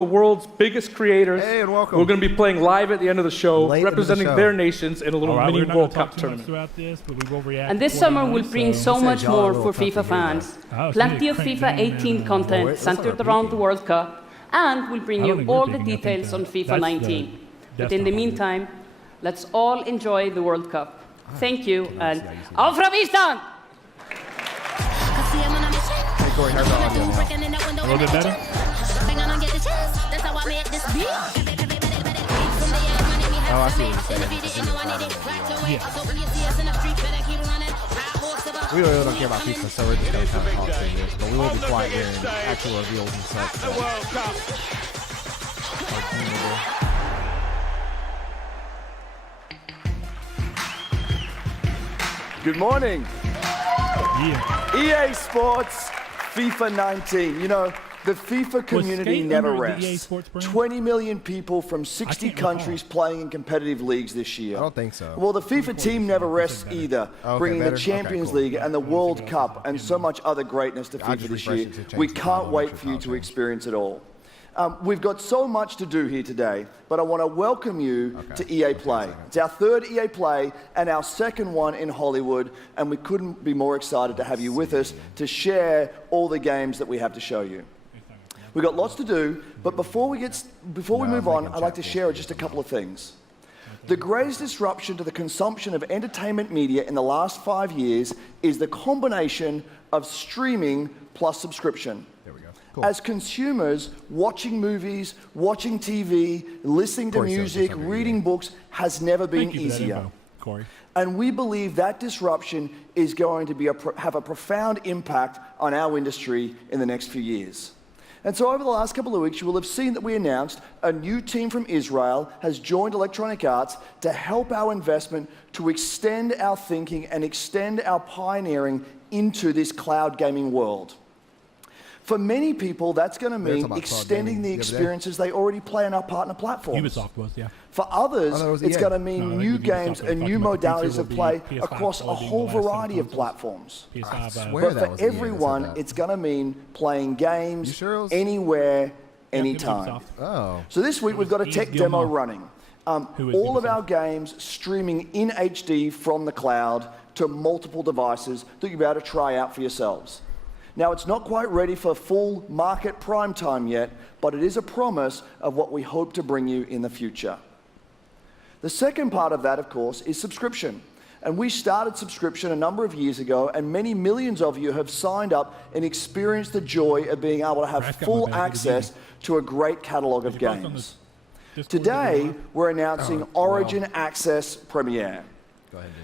the world's biggest creators. Hey, and welcome. We're going to be playing live at the end of the show, representing their nations in a little mini World Cup tournament. And this summer we'll bring so much more for FIFA fans. Plenty of FIFA 18 content centered around the World Cup, and we'll bring you all the details on FIFA 19. But in the meantime, let's all enjoy the World Cup. Thank you, and auf Ravistan! Hey, Corey, how's the audio now? A little bit better? Oh, I see what you're saying. Yeah. We really don't care about FIFA, so we're just going to kind of talk through this. But we will be quiet during actual reveals and such. Good morning. Yeah. EA Sports, FIFA 19. You know, the FIFA community never rests. 20 million people from 60 countries playing in competitive leagues this year. I don't think so. Well, the FIFA team never rests either, bringing the Champions League and the World Cup and so much other greatness to FIFA this year. We can't wait for you to experience it all. We've got so much to do here today, but I want to welcome you to EA Play. It's our third EA Play and our second one in Hollywood, and we couldn't be more excited to have you with us to share all the games that we have to show you. We've got lots to do, but before we move on, I'd like to share just a couple of things. The greatest disruption to the consumption of entertainment media in the last 5 years is the combination of streaming plus subscription. Cool. As consumers, watching movies, watching TV, listening to music, reading books has never been easier. Corey. And we believe that disruption is going to have a profound impact on our industry in the next few years. And so over the last couple of weeks, you will have seen that we announced a new team from Israel has joined Electronic Arts to help our investment to extend our thinking and extend our pioneering into this cloud gaming world. For many people, that's going to mean extending the experiences they already play on our partner platforms. Ubisoft was, yeah. For others, it's going to mean new games and new modalities of play across a whole variety of platforms. But for everyone, it's going to mean playing games anywhere, anytime. So this week, we've got a tech demo running. All of our games streaming in HD from the cloud to multiple devices that you'll be able to try out for yourselves. Now, it's not quite ready for full market prime time yet, but it is a promise of what we hope to bring you in the future. The second part of that, of course, is subscription. And we started subscription a number of years ago, and many millions of you have signed up and experienced the joy of being able to have full access to a great catalog of games. Today, we're announcing Origin Access Premiere.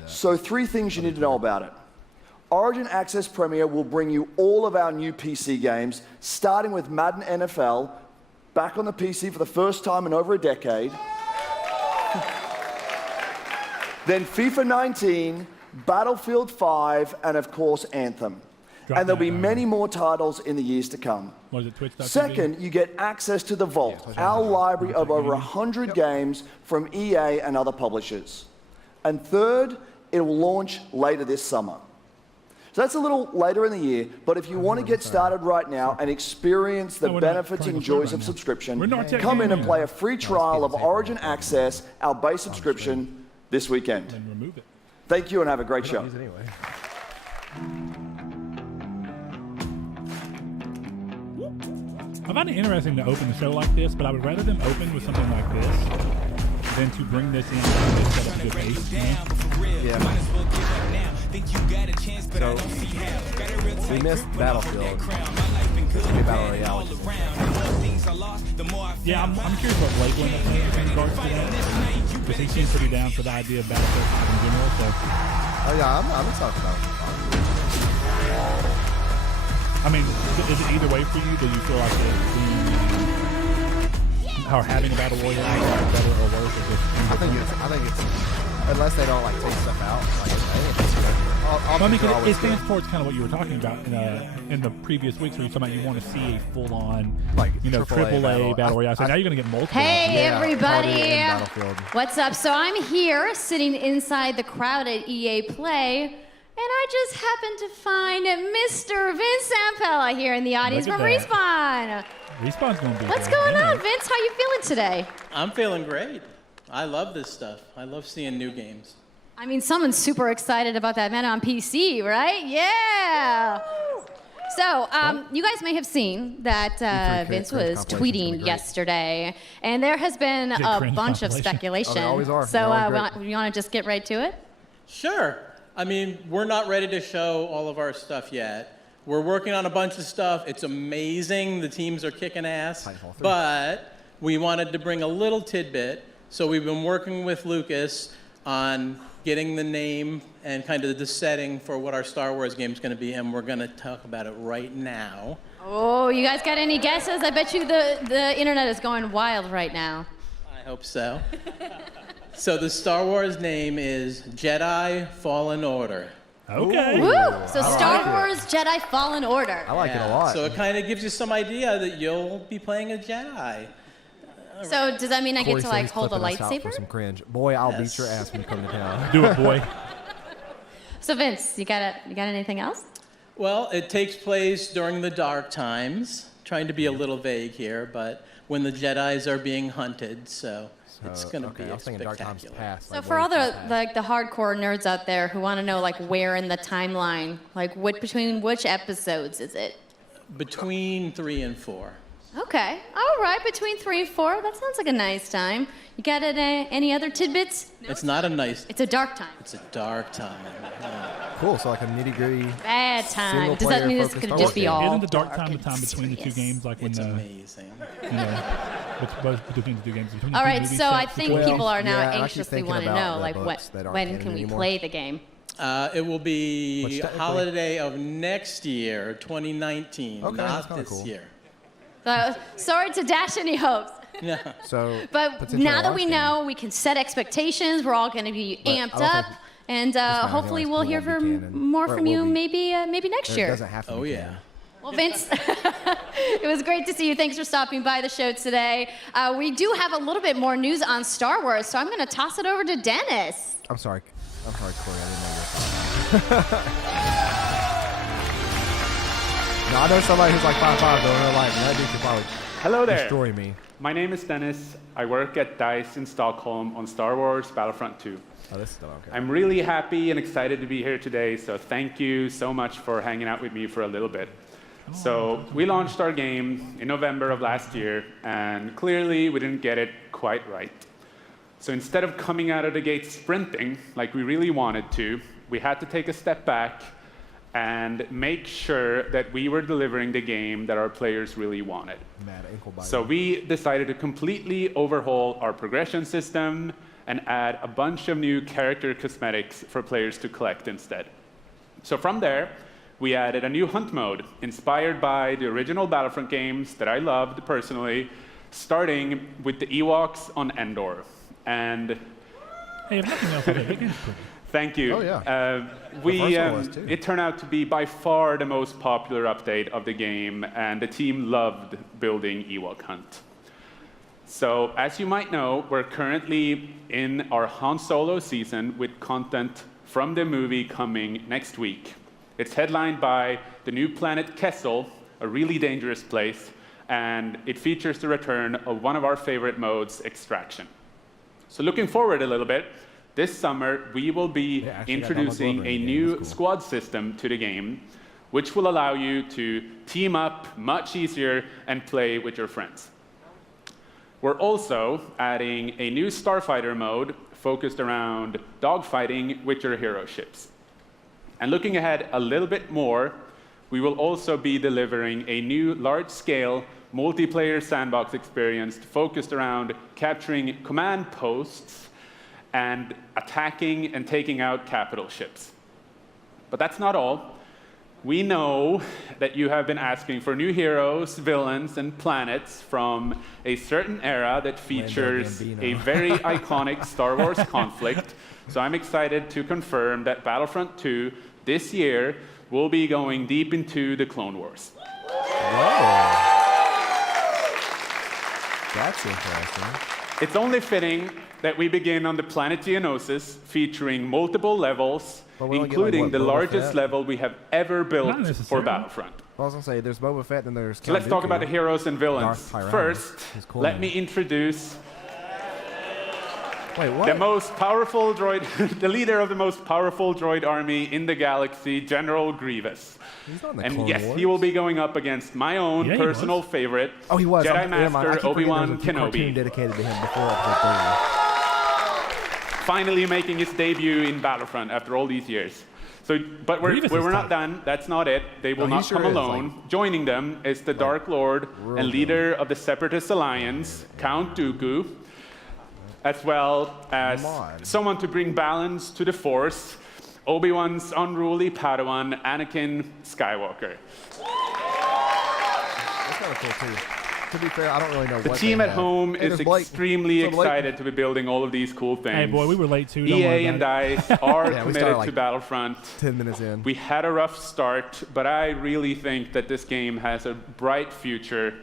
So 3 things you need to know about it. Origin Access Premiere will bring you all of our new PC games, starting with Madden NFL, back on the PC for the first time in over a decade. Then FIFA 19, Battlefield 5, and of course Anthem. And there'll be many more titles in the years to come. Second, you get access to the Vault, our library of over 100 games from EA and other publishers. And third, it will launch later this summer. So that's a little later in the year, but if you want to get started right now and experience the benefits and joys of subscription, come in and play a free trial of Origin Access, our base subscription, this weekend. Thank you and have a great show. I find it interesting to open the show like this, but I would rather them open with something like this than to bring this in and set up to a base. Yeah. So, we missed Battlefield. Battle Royale. Yeah, I'm curious what Blake went up in regards to that. Because he seems pretty down for the idea of Battlefield in general. So. Oh yeah, I'm excited about it. I mean, is it either way for you? Do you feel like or having a Battle Royale is better or worse? Or just I think it's unless they don't like take stuff out. I mean, it stands towards kind of what you were talking about in the previous weeks, where you're talking about you want to see a full-on, AAA Battle Royale. So now you're going to get multiple. Hey, everybody! What's up? So I'm here, sitting inside the crowd at EA Play, and I just happened to find Mr. Vince Zampella here in the audience from Respawn. Respawn's going to be What's here. going on, Vince? How you feeling today? I'm feeling great. I love this stuff. I love seeing new games. I mean, someone's super excited about that man on PC, right? Yeah. So, you guys may have seen that Vince was tweeting yesterday, and there has been a bunch of speculation. Oh, they always are. So, you want to just get right to it? Sure. I mean, we're not ready to show all of our stuff yet. We're working on a bunch of stuff. It's amazing. The teams are kicking ass. But we wanted to bring a little tidbit. So we've been working with Lucas on getting the name and kind of the setting for what our Star Wars game is going to be, and we're going to talk about it right now. Oh, you guys got any guesses? I bet you the internet is going wild right now. I hope so. So the Star Wars name is Jedi Fallen Order. Okay. Woo! So Star Wars Jedi Fallen Order. I like it a lot. So it kind of gives you some idea that you'll be playing a Jedi. So does that mean I get to like hold a For lightsaber? some cringe. Boy, I'll beat your ass when you come to town. Do it, boy. So Vince, you got anything else? Well, it takes place during the dark times. Trying to be a little vague here, but when the Jedis are being hunted, so it's going to be I was thinking dark times spectacular. past. So for all the hardcore nerds out there who want to know like where in the timeline, like between which episodes is it? Between 3 and 4. Okay, all right, between 3 and 4. That sounds like a nice time. You got any other tidbits? No? It's not a nice. It's a dark time. It's a dark time. Cool, so like a nitty-gritty. Bad time. Does that mean this could just be all? Isn't the dark time the time between the two games, like when It's amazing. between the two games? Between the All two right, movie so I sets? think people are now yeah, I'm actually anxiously thinking want to about know, the like, books that aren't when canon can we anymore. play the game? It will be Which technically- holiday of next year, 2019, Okay, that's not kinda this cool. year. So, sorry to dash any hopes. Yeah. So, But potential now that launch we game. know, we can set expectations. We're all going to be But I amped don't up, think and not hopefully anyways, we'll it hear won't be canon. more Or it from will you be. maybe next It year. doesn't have to Oh, be yeah. canon. Well, Vince, it was great to see you. Thanks for stopping by the show today. We do have a little bit more news on Star Wars, so I'm going to toss it over to Dennis. I'm sorry, Corey. I didn't know you were. No, I know somebody who's like 5'5", though, in real life, and that dude could probably Hello there. destroy me. My name is Dennis. I work at DICE in Stockholm on Star Wars Battlefront 2. Oh, this is still okay. I'm really happy and excited to be here today, so thank you so much for hanging out with me for a little bit. So we launched our game in November of last year, and clearly we didn't get it quite right. So instead of coming out of the gate sprinting like we really wanted to, we had to take a step back and make sure that we were delivering the game that our players really wanted. Mad ankle biter. So we decided to completely overhaul our progression system and add a bunch of new character cosmetics for players to collect instead. So from there, we added a new hunt mode inspired by the original Battlefront games that I loved personally, starting with the Ewoks on Endor. And Hey, if nothing else, that game's pretty. thank you. Oh, yeah. We, first one was, too. it turned out to be by far the most popular update of the game, and the team loved building Ewok Hunt. So, as you might know, we're currently in our Han Solo season with content from the movie coming next week. It's headlined by the new planet Kessel, a really dangerous place, and it features the return of one of our favorite modes, Extraction. So looking forward a little bit, this summer we will be introducing a new squad system to the game, which will allow you to team up much easier and play with your friends. We're also adding a new starfighter mode focused around dogfighting with your hero ships. And looking ahead a little bit more, we will also be delivering a new large-scale multiplayer sandbox experience focused around capturing command posts and attacking and taking out capital ships. But that's not all. We know that you have been asking for new heroes, villains, and planets from a certain era that features a very iconic Star Wars conflict. So I'm excited to confirm that Battlefront 2 this year will be going deep into the Clone Wars. Whoa. That's interesting. It's only fitting that we begin on the planet Geonosis, featuring multiple levels, including the largest level we have ever built for Battlefront. I was going to say, there's Boba Fett and there's So let's talk about the heroes and villains. First, let me introduce the most powerful droid, the leader of the most powerful droid army in the galaxy, General Grievous. He's not in the And Clone yes, Wars. he will be going up against my own personal favorite, Oh, he was. Jedi Master Obi-Wan Kenobi. Kenobi, Dedicated to him before episode 3. finally making his debut in Battlefront after all these years. So, but we're not done. That's not it. They will not come alone. Joining them is the Dark Lord and leader of the Separatist Alliance, Count Dooku, as well as someone to bring balance to the Force, Obi-Wan's unruly Padawan, Anakin Skywalker. That's kind of cool, too. To be fair, I don't really know The what team they at have. home Hey, is there's Blake. extremely So Blake- excited to be building all of these cool things. Hey, boy, we were late too. Don't worry EA and about it. DICE are Yeah, we committed started like to Battlefront. 10 minutes in. We had a rough start, but I really think that this game has a bright future.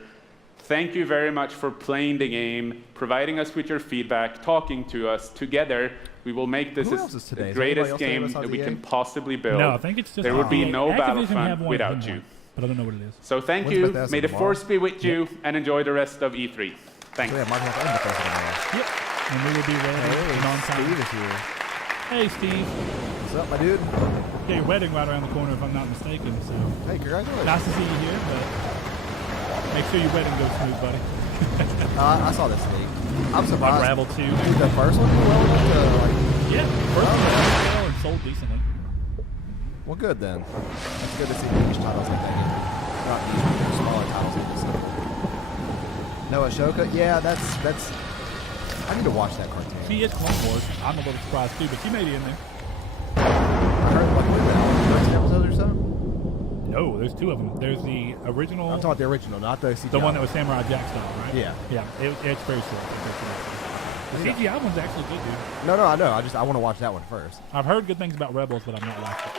Thank you very much for playing the game, providing us with your feedback, talking to us. Together, we will make this Who else is today? the Is there anybody greatest else today game besides that we EA? can possibly build. No, I think it's just there would be EA. no Activision have Battlefront one, without and you. one, but I don't know what it is. So thank When's you. Bethesda May the tomorrow? force be with you, and enjoy the rest of E3. Thanks. So yeah, Microsoft and Bethesda tomorrow. Yep. And we will be ready and on time. Steve is here. Hey, Steve. What's up, my dude? Yeah, your wedding right around the corner, if I'm not mistaken. So Hey, congratulations. nice to see you here, but make sure your wedding goes smooth, buddy. I saw this leak. I'm surprised. Unraveled 2. Dude, the first one did well enough to, like, Yeah, first one went well and sold decently. well, good then. It's good to see niche titles like that. Not niche, but smaller titles like this. No Ashoka? Yeah, that's. I need to watch that cartoon. She is Clone Wars. I'm a little surprised too, but she may be in there. I heard, like, what is that, 13 episodes or so? No, there's 2 of them. There's the original. I'm talking about the original, not the CGI. The one that was Samurai Jack style, right? Yeah. Yeah, it's very short. The CGI one's actually good, dude. No, I know. I want to watch that one first. I've heard good things about Rebels, but I've not watched it.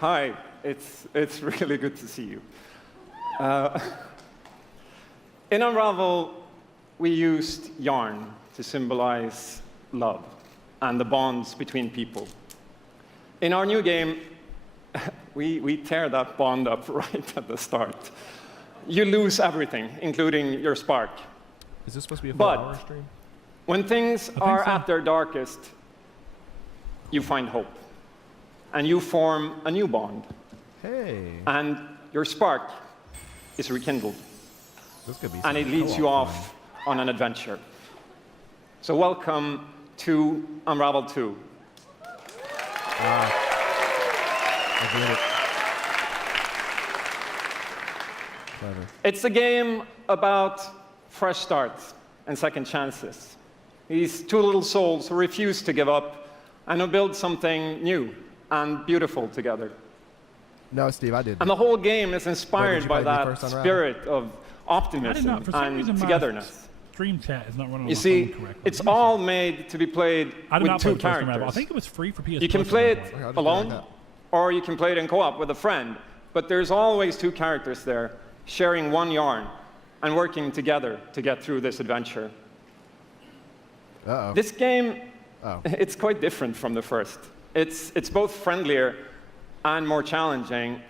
Hi, it's really good to see you. In Unravel, we used yarn to symbolize love and the bonds between people. In our new game, we tear that bond up right at the start. You lose everything, including your spark. Is this supposed to be a But 4-hour stream? when things are so. at their darkest, you find hope. And you form a new bond. Hey. And your spark is rekindled. This could be And it leads you off on an adventure. So welcome to Unraveled 2. I get it. Clever. It's a game about fresh starts and second chances. These 2 little souls who refuse to give up and who build something new and beautiful together. No, Steve, I did. And the whole game is inspired you by play the that first Unravel? spirit of I did optimism not. For some and reason, togetherness. Stream chat is not running on You my see, phone correctly. it's all made to be played I did with not play 2 the first Unravel. I characters. think it was free for PS You can Plus play at it one point. I'll just alone, do it like or you can play it in co-op with a friend. But there's always 2 characters there, sharing one yarn and working together to get through this adventure. Uh-oh. This game, Oh. it's quite different from the first. It's both friendlier and more challenging,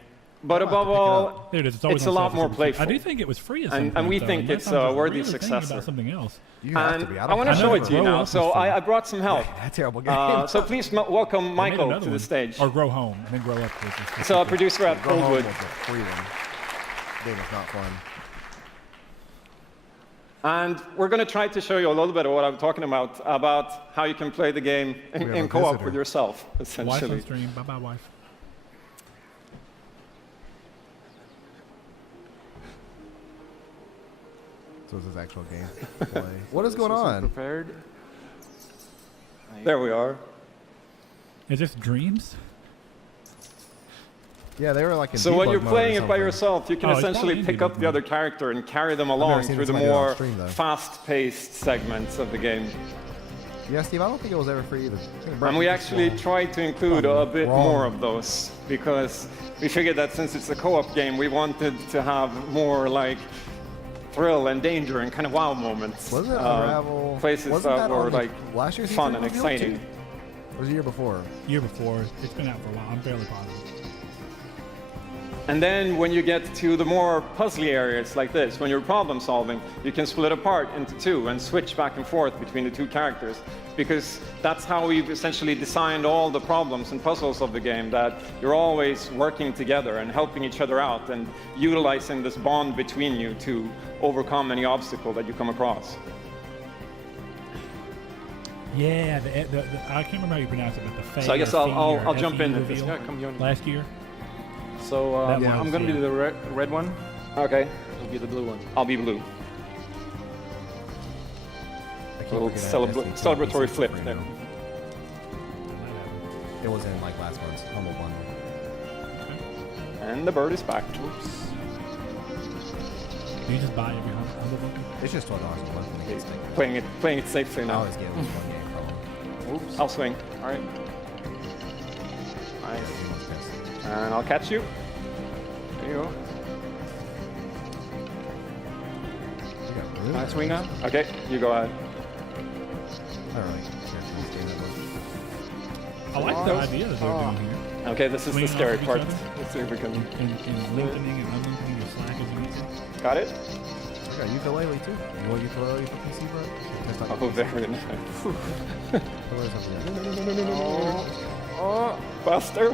but above all, Dude, it's always it's a on lot sale more for some- playful. I do think it was free at some And point, we though, think unless it's I'm a just worthy really thinking successor. about something else. You have And to be. I want to I show know it to you Grow now, Up so is free. I brought some help. That terrible game. So please welcome They made Michael another to the one. stage. Or Grow Home, and then Grow Up. It's a producer at Go home Coldwood. was a free one. Game is not fun. And we're going to try to show you a little bit of what I'm talking about how you can play the game We have in a co-op visitor. with yourself, Wife essentially. on stream. Bye-bye, wife. So this is actual game play. What is going on? Prepared. There we are. Is this Dreams? Yeah, they were like in So when debug you're mode or playing it by something. yourself, you can Oh, it's essentially probably in pick debug up the mode. other character and carry them never along seen through the somebody do it on more stream, though. fast-paced segments of the game. Yeah, Steve, I don't think it was ever free either. And we actually tried to include a bit more of those because we figured that since it's a co-op game, we wanted to have more like thrill and danger and kind of wow moments. Wasn't it Unravel? Places that were like last year's fun and exciting. Or was it the year before? Year before. It's been out for a while. I'm fairly positive. And then when you get to the more puzzly areas like this, when you're problem solving, you can split apart into two and switch back and forth between the two characters. Because that's how we've essentially designed all the problems and puzzles of the game, that you're always working together and helping each other out and utilizing this bond between you to overcome any obstacle that you come across. Yeah, I can't remember how you pronounce it, but the Fae. So I guess I'll jump in at this. Yeah, come join me. Last year. So I'm going to be the red one. Okay. You'll be the blue one. I'll be blue. A little celebratory flip there. It was in like last month's Humble Bundle. And the bird is back. Oops. Do you just buy every Humble Bundle? It's just $12 a month. Playing it safely I now. always get one game problem. Oops. I'll swing. All right. Nice. And I'll catch you. There you go. Can I swing now? Okay, you go ahead. I like the idea that they're doing here. Okay, this is the scary part. Let's see if we can. In lengthening and unlengthening your slack as you need to. Got it? I got ukulele too. You want ukulele for PC, bro? Oh, very nice. Oh, faster.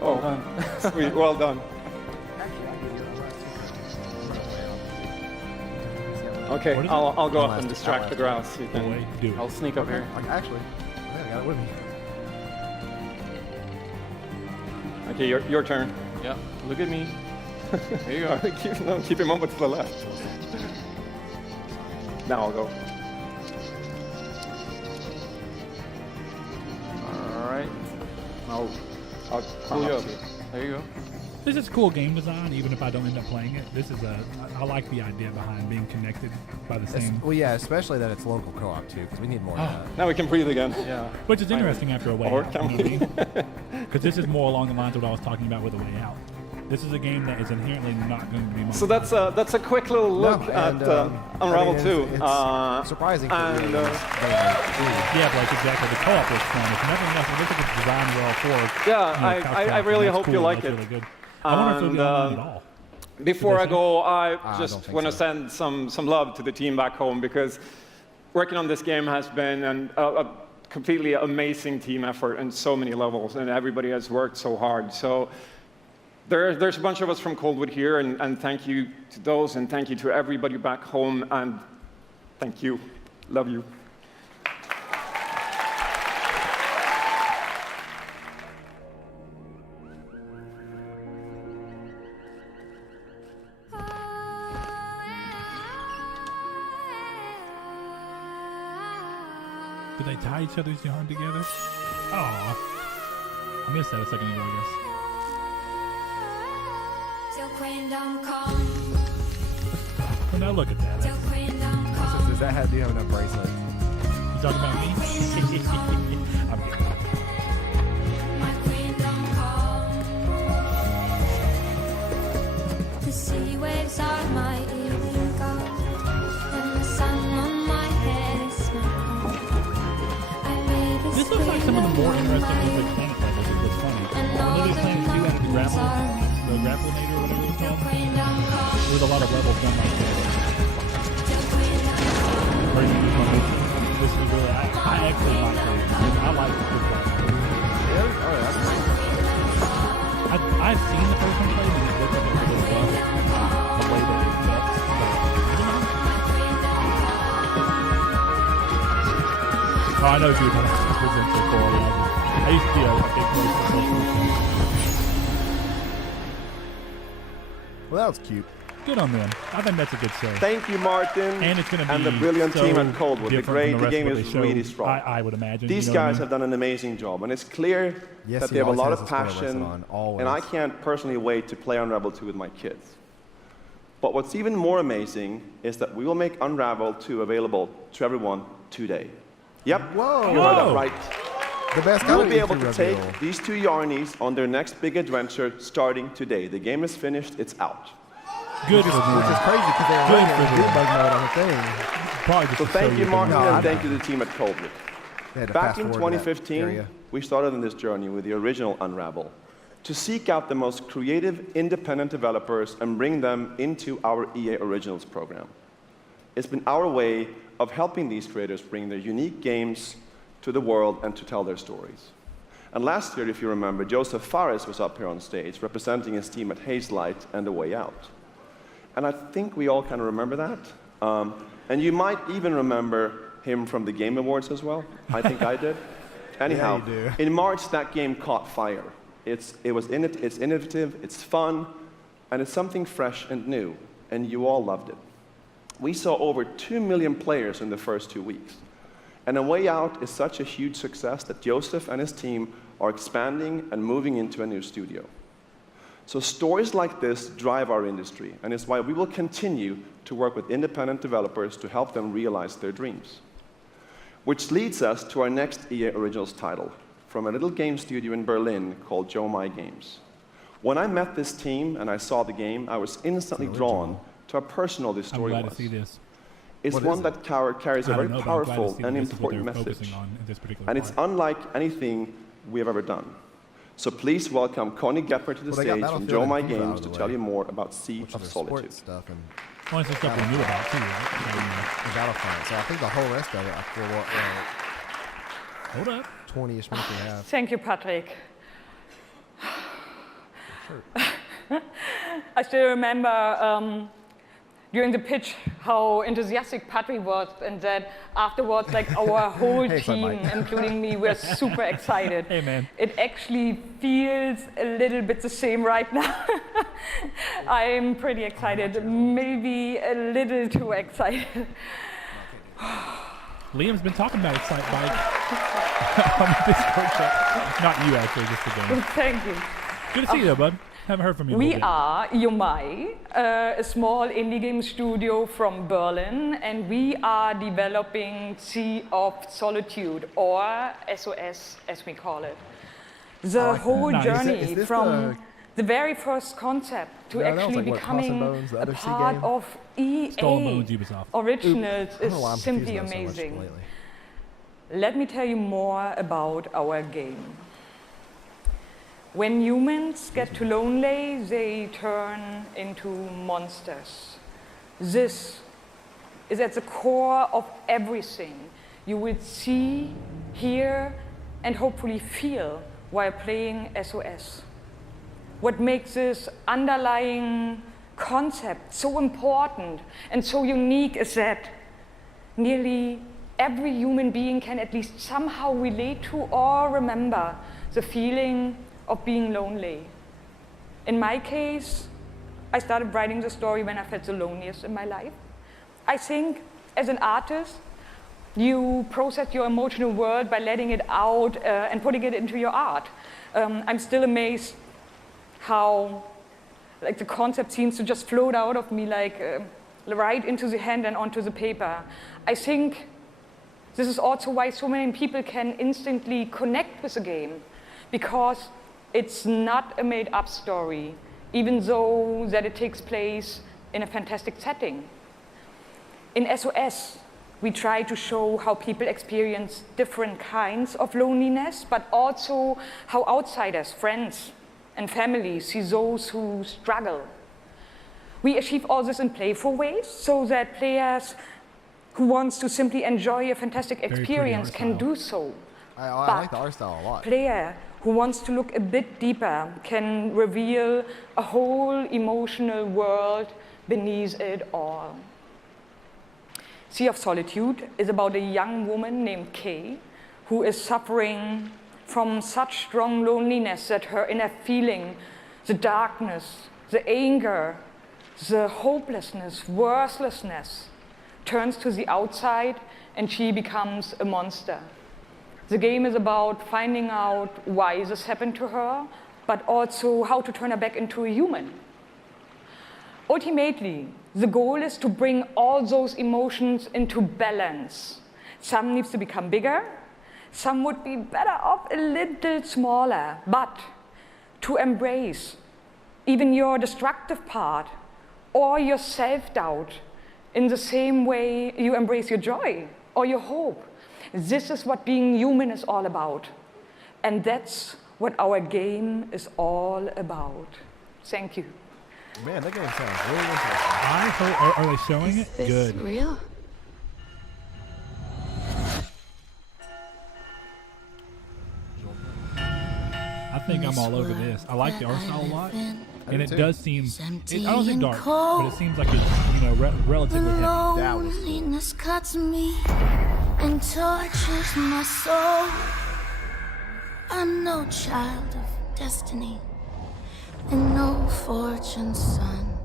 Oh, sweet. Well done. Okay, I'll go up and distract the grouse. You can do it. I'll sneak up here. Actually, I got it with me. Okay, your turn. Yeah, look at me. Here you go. Keep him over to the left. Now I'll go. All right. I'll pull you up. There you go. This is cool game design, even if I don't end up playing it. I like the idea behind being connected by the same. Well, yeah, especially that it's local co-op too, because we need more of that. Now we can breathe again. Yeah. Which is interesting after a way Or out. can we? Because this is more along the lines of what I was talking about with a way out. This is a game that is inherently not going to be. So that's a quick little look at Unravel 2. It's surprising. And yeah, like exactly. The co-op looks fun. If nothing else, it looks like it's designed well for. I really hope you like it. Really good. I wonder if it'll be online at all. Before I go, I just want to send some love to the team back home, because working on this game has been a completely amazing team effort on so many levels, and everybody has worked so hard. So there's a bunch of us from Coldwood here, and thank you to those, and thank you to everybody back home, and thank you. Love you. Did they tie each other's yarn together? Oh, I missed that a second ago, I guess. Well, now look at that. Does that have, do you have enough bracelets? You talking about me? I'm kidding. The sea waves are my evening gold, and the sun on my head is my home. This looks like some of the more interesting Olympic Planet levels. It looks funny. One of these planets do have the Grapplenator or whatever it's called. There's a lot of levels done like this. Where you use my mission. This is really, I actually like it. I like the good one. I've seen the first one played, and it looks like it's a little rough. The way that it looks. Oh, I know what you were talking about. I used to be a big player. Well, that was cute. Good on them. I think that's a good show. Thank you, Martin, and it's going to be the brilliant so team at Coldwood. The game is really strong. I would imagine. These guys have done an amazing job, and it's clear that they have a lot of passion, and I can't personally wait to play Unravel 2 with my kids. Yes, he always has a spoiler listed on all of his videos. He always has a spoiler listed on all of his videos. Yes, he always has a spoiler listed on all of his videos. And I can't personally wait to play Unravel 2 with my kids. But what's even more amazing is that we will make Unraveled 2 available to everyone today. Yep, Whoa. you heard that right. The best You'll be able to take these two Yarnies on their next big adventure starting today. The game is finished, it's out. Good, which is crazy because they're running debug mode on the thing. So thank you, Martin, and thank you to the team at Coldrick. Back in 2015, we started on this journey with the original Unravel to seek out the most creative, independent developers and bring them into our EA Originals program. It's been our way of helping these creators bring their unique games to the world and to tell their stories. And last year, if you remember, Joseph Fares was up here on stage representing his team at Hazelight and The Way Out. And I think we all kind of remember that. And you might even remember him from the Game Awards as well. I think I did. Anyhow, in March, that game caught fire. It's innovative, it's fun, and it's something fresh and new, and you all loved it. We saw over 2 million players in the first 2 weeks. And A Way Out is such a huge success that Joseph and his team are expanding and moving into a new studio. So stories like this drive our industry, and it's why we will continue to work with independent developers to help them realize their dreams. Which leads us to our next EA Originals title, from a little game studio in Berlin called Joe My Games. When I met this team and I saw the game, I was instantly drawn to how personal this story was. I'm glad to see this. It's one that carries a very powerful and important message, and it's unlike anything we have ever done. So please welcome Connie Gepper to the stage from Joe My Games to tell you more about Siege of Solitude. Stuff and well, it's stuff we knew about too, right? Battlefront. So I think the whole rest of it, hold up, 20-ish minutes we have. Thank you, Patrick. I still remember during the pitch how enthusiastic Patrick was, and that afterwards, like our whole team, including me, were super excited. Hey, man. It actually feels a little bit the same right now. I'm pretty excited, maybe a little too excited. Liam's been talking about Excite Bike on the Discord chat. Not you, actually, just the game. Thank you. Good to see you, though, bud. Haven't heard from you. We are Yomai, a small indie game studio from Berlin, and we are developing Sea of Solitude, or SOS as we call it. The whole journey from the very first concept to actually becoming a part of EA Originals is simply amazing. Let me tell you more about our game. When humans get too lonely, they turn into monsters. This is at the core of everything you will see, hear, and hopefully feel while playing SOS. What makes this underlying concept so important and so unique is that nearly every human being can at least somehow relate to or remember the feeling of being lonely. In my case, I started writing the story when I felt the loneliest in my life. I think as an artist, you process your emotional world by letting it out and putting it into your art. I'm still amazed how the concept seems to just float out of me right into the hand and onto the paper. I think this is also why so many people can instantly connect with the game, because it's not a made-up story, even though that it takes place in a fantastic setting. In SOS, we try to show how people experience different kinds of loneliness, but also how outsiders, friends, and family see those who struggle. We achieve all this in playful ways so that players who want to simply enjoy a fantastic experience can do so. I like the art style a lot. Player who wants to look a bit deeper can reveal a whole emotional world beneath it all. Sea of Solitude is about a young woman named Kay who is suffering from such strong loneliness that her inner feeling, the darkness, the anger, the hopelessness, worthlessness, turns to the outside and she becomes a monster. The game is about finding out why this happened to her, but also how to turn her back into a human. Ultimately, the goal is to bring all those emotions into balance. Some needs to become bigger, some would be better off a little smaller, but to embrace even your destructive part or your self-doubt in the same way you embrace your joy or your hope. This is what being human is all about. And that's what our game is all about. Thank you. Man, that game sounds really interesting. I hope, are they showing it? Good. Real? I think I'm all over this. I like the art style a lot, and it does seem. I don't think dark, but it seems like it's relatively heavy. Loneliness cuts me and tortures my soul. I'm no child of destiny and no fortune's son.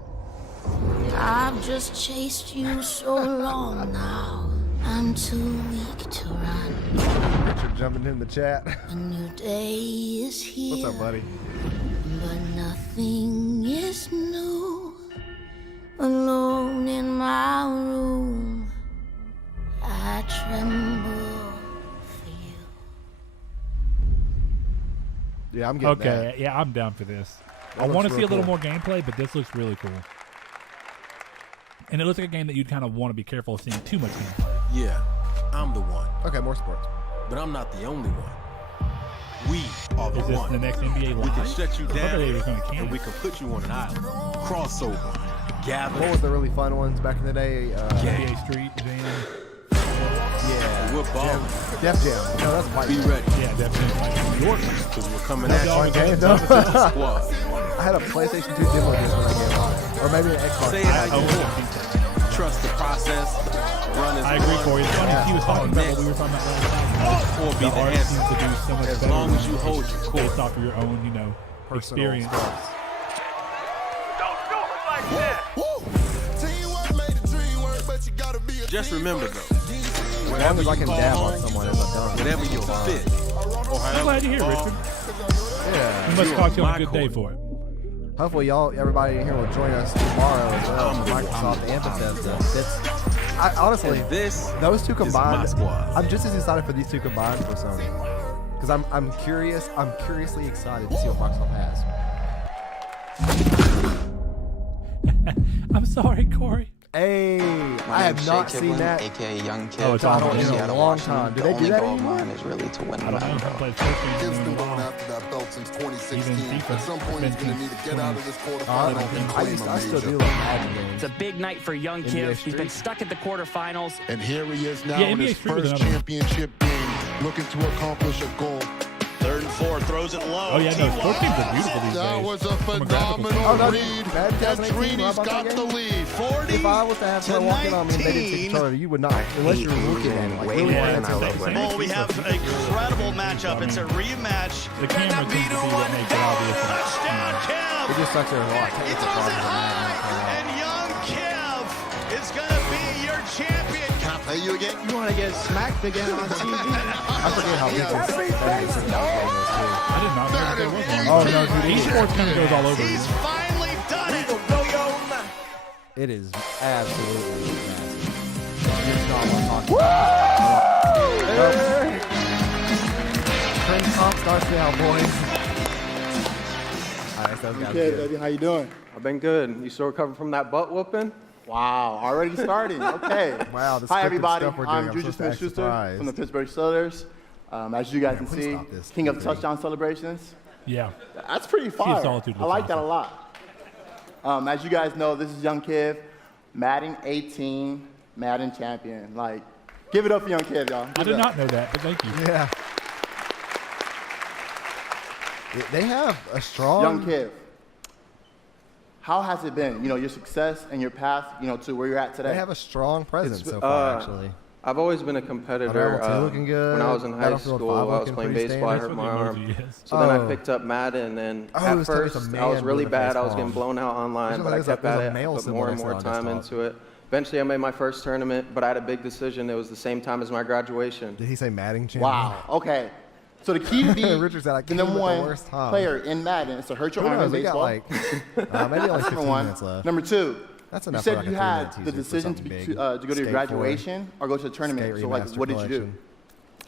I've just chased you so long now, I'm too weak to run. Richard jumping in the chat. A new day is here. What's up, buddy? But nothing is new. Alone in my room, I tremble for you. Yeah, I'm getting that. Yeah, I'm down for this. That I want to looks see a real little cool. more gameplay, but this looks really cool. And it looks like a game that you'd kind of want to be careful of seeing too much gameplay. Yeah, I'm the one. Okay, more sports. But I'm not the only one. We are the Is this one. the next NBA Live? We can shut you I thought down, they were gonna cancel. and we can put you on an island. Crossover. Gather. What was the really fun ones back in the day? NBA Street Jam. Yeah. We're balling. Def Jam. No, that's white. Be ready. Yeah, definitely. New York, because we're coming That's at fun you. game, though. Squad. I had a PlayStation 2 demo disc when I came on. Or maybe an Xbox. Say it how you want. Trust the process. Run as I agree, one. Corey. It's funny. He was talking about what we were talking about last time. Or be The the art answer. seems to do so much As better long as you hold your course. based off of your own, Personal experience. stuff. Just remember, though, As long whatever as I you can call dab home, on someone as I've done. whatever you fit, or I'm however glad to you hear, call, Richard. Yeah. You must You talk are to you on a my good day court. for it. Hopefully, everybody here will join us tomorrow as well for Microsoft Anthem stuff. I honestly, And this those two is my combined, squad. I'm just as excited for these two combined for Sony. Because I'm curious, I'm curiously excited to see what Microsoft has. I'm sorry, Corey. Hey, I have not seen that AKA Young Kid. Oh, it's on in a Seattle, long Washington. time. Did The they do only that goal of anymore? mine is really to win I don't know. I played first game Kid's in been a going while. after that belt since Even 2016. FIFA. At some point, he's going to need to get out of this quarterfinal. I still do like Madden games. It's a big night for young NBA Kiv. He's Street. been stuck at the quarterfinals. And here he is now Yeah, in NBA his Street was first another one. championship game, looking to accomplish a goal. 3rd and 4, throws it low. Oh, yeah, no, sports games are beautiful these That days. was a From a graphical phenomenal standpoint. read. Madden 2018, Petrini's how about got that the game? lead. 40 If I was to have someone walking on me and they didn't take control of it, you would not, unless you were looking at it. Like, Way really more paying than I attention. love Well, we have an incredible matchup. It's a rematch. The camera tends to be what makes it obvious. Touchdown, It Kev. just sucks there's a lot of He technical throws it problems on Madden. high, and young Kev is going to be your champion. Can I play you again? You want to get smacked again on TV? I forget how people say this too. I did not know that there was one. Oh, no, dude. Esports kind of goes all over. He's finally done it. It is absolutely massive. It's not what I'm talking about. Trend top starts now, boys. All right, so those guys are good. Baby, how you doing? I've been good. You still recovering from that butt whooping? Wow, already starting. Okay. Wow, the Hi, scripted everybody. stuff we're doing. I'm I'm Juju supposed to act Smith-Schuster surprised. from the Pittsburgh Steelers. As you guys can please see, stop this. king of the touchdown celebrations. Yeah. That's pretty fire. Solitude I like that a lot. As you guys know, this is Young Kiv, Madden 18, Madden champion. Like, give it up for Young Kiv, y'all. I did not know that, but thank you. Yeah. They have a strong... Young Kiv, how has it been? You know, your success and your path, you know, to where you're at today. They have a strong presence so far, actually. I've always been a competitor. Unraveled 2 looking good. When I was in high Battlefield school, 5 I was looking playing pretty baseball. I standard. hurt my That's what the arm. emoji is. So then I Oh. picked up Madden, and Oh, it at was telling us first a I was man really with a bad. face I was palm. getting blown out online, but I There's a- kept there's at a it. male I put symbol more and next more to it time on desktop. into it. Eventually, I made my first tournament, but I had a big decision. It was the same time as my graduation. Did he say Madden champion? Wow. Okay. So the key to be Richard said, the number one player in Madden is to hurt your arm in baseball. Maybe only 15 minutes left. Number two, that's you enough said you had the decision to go to your graduation or go to a tournament. So like, what did you do?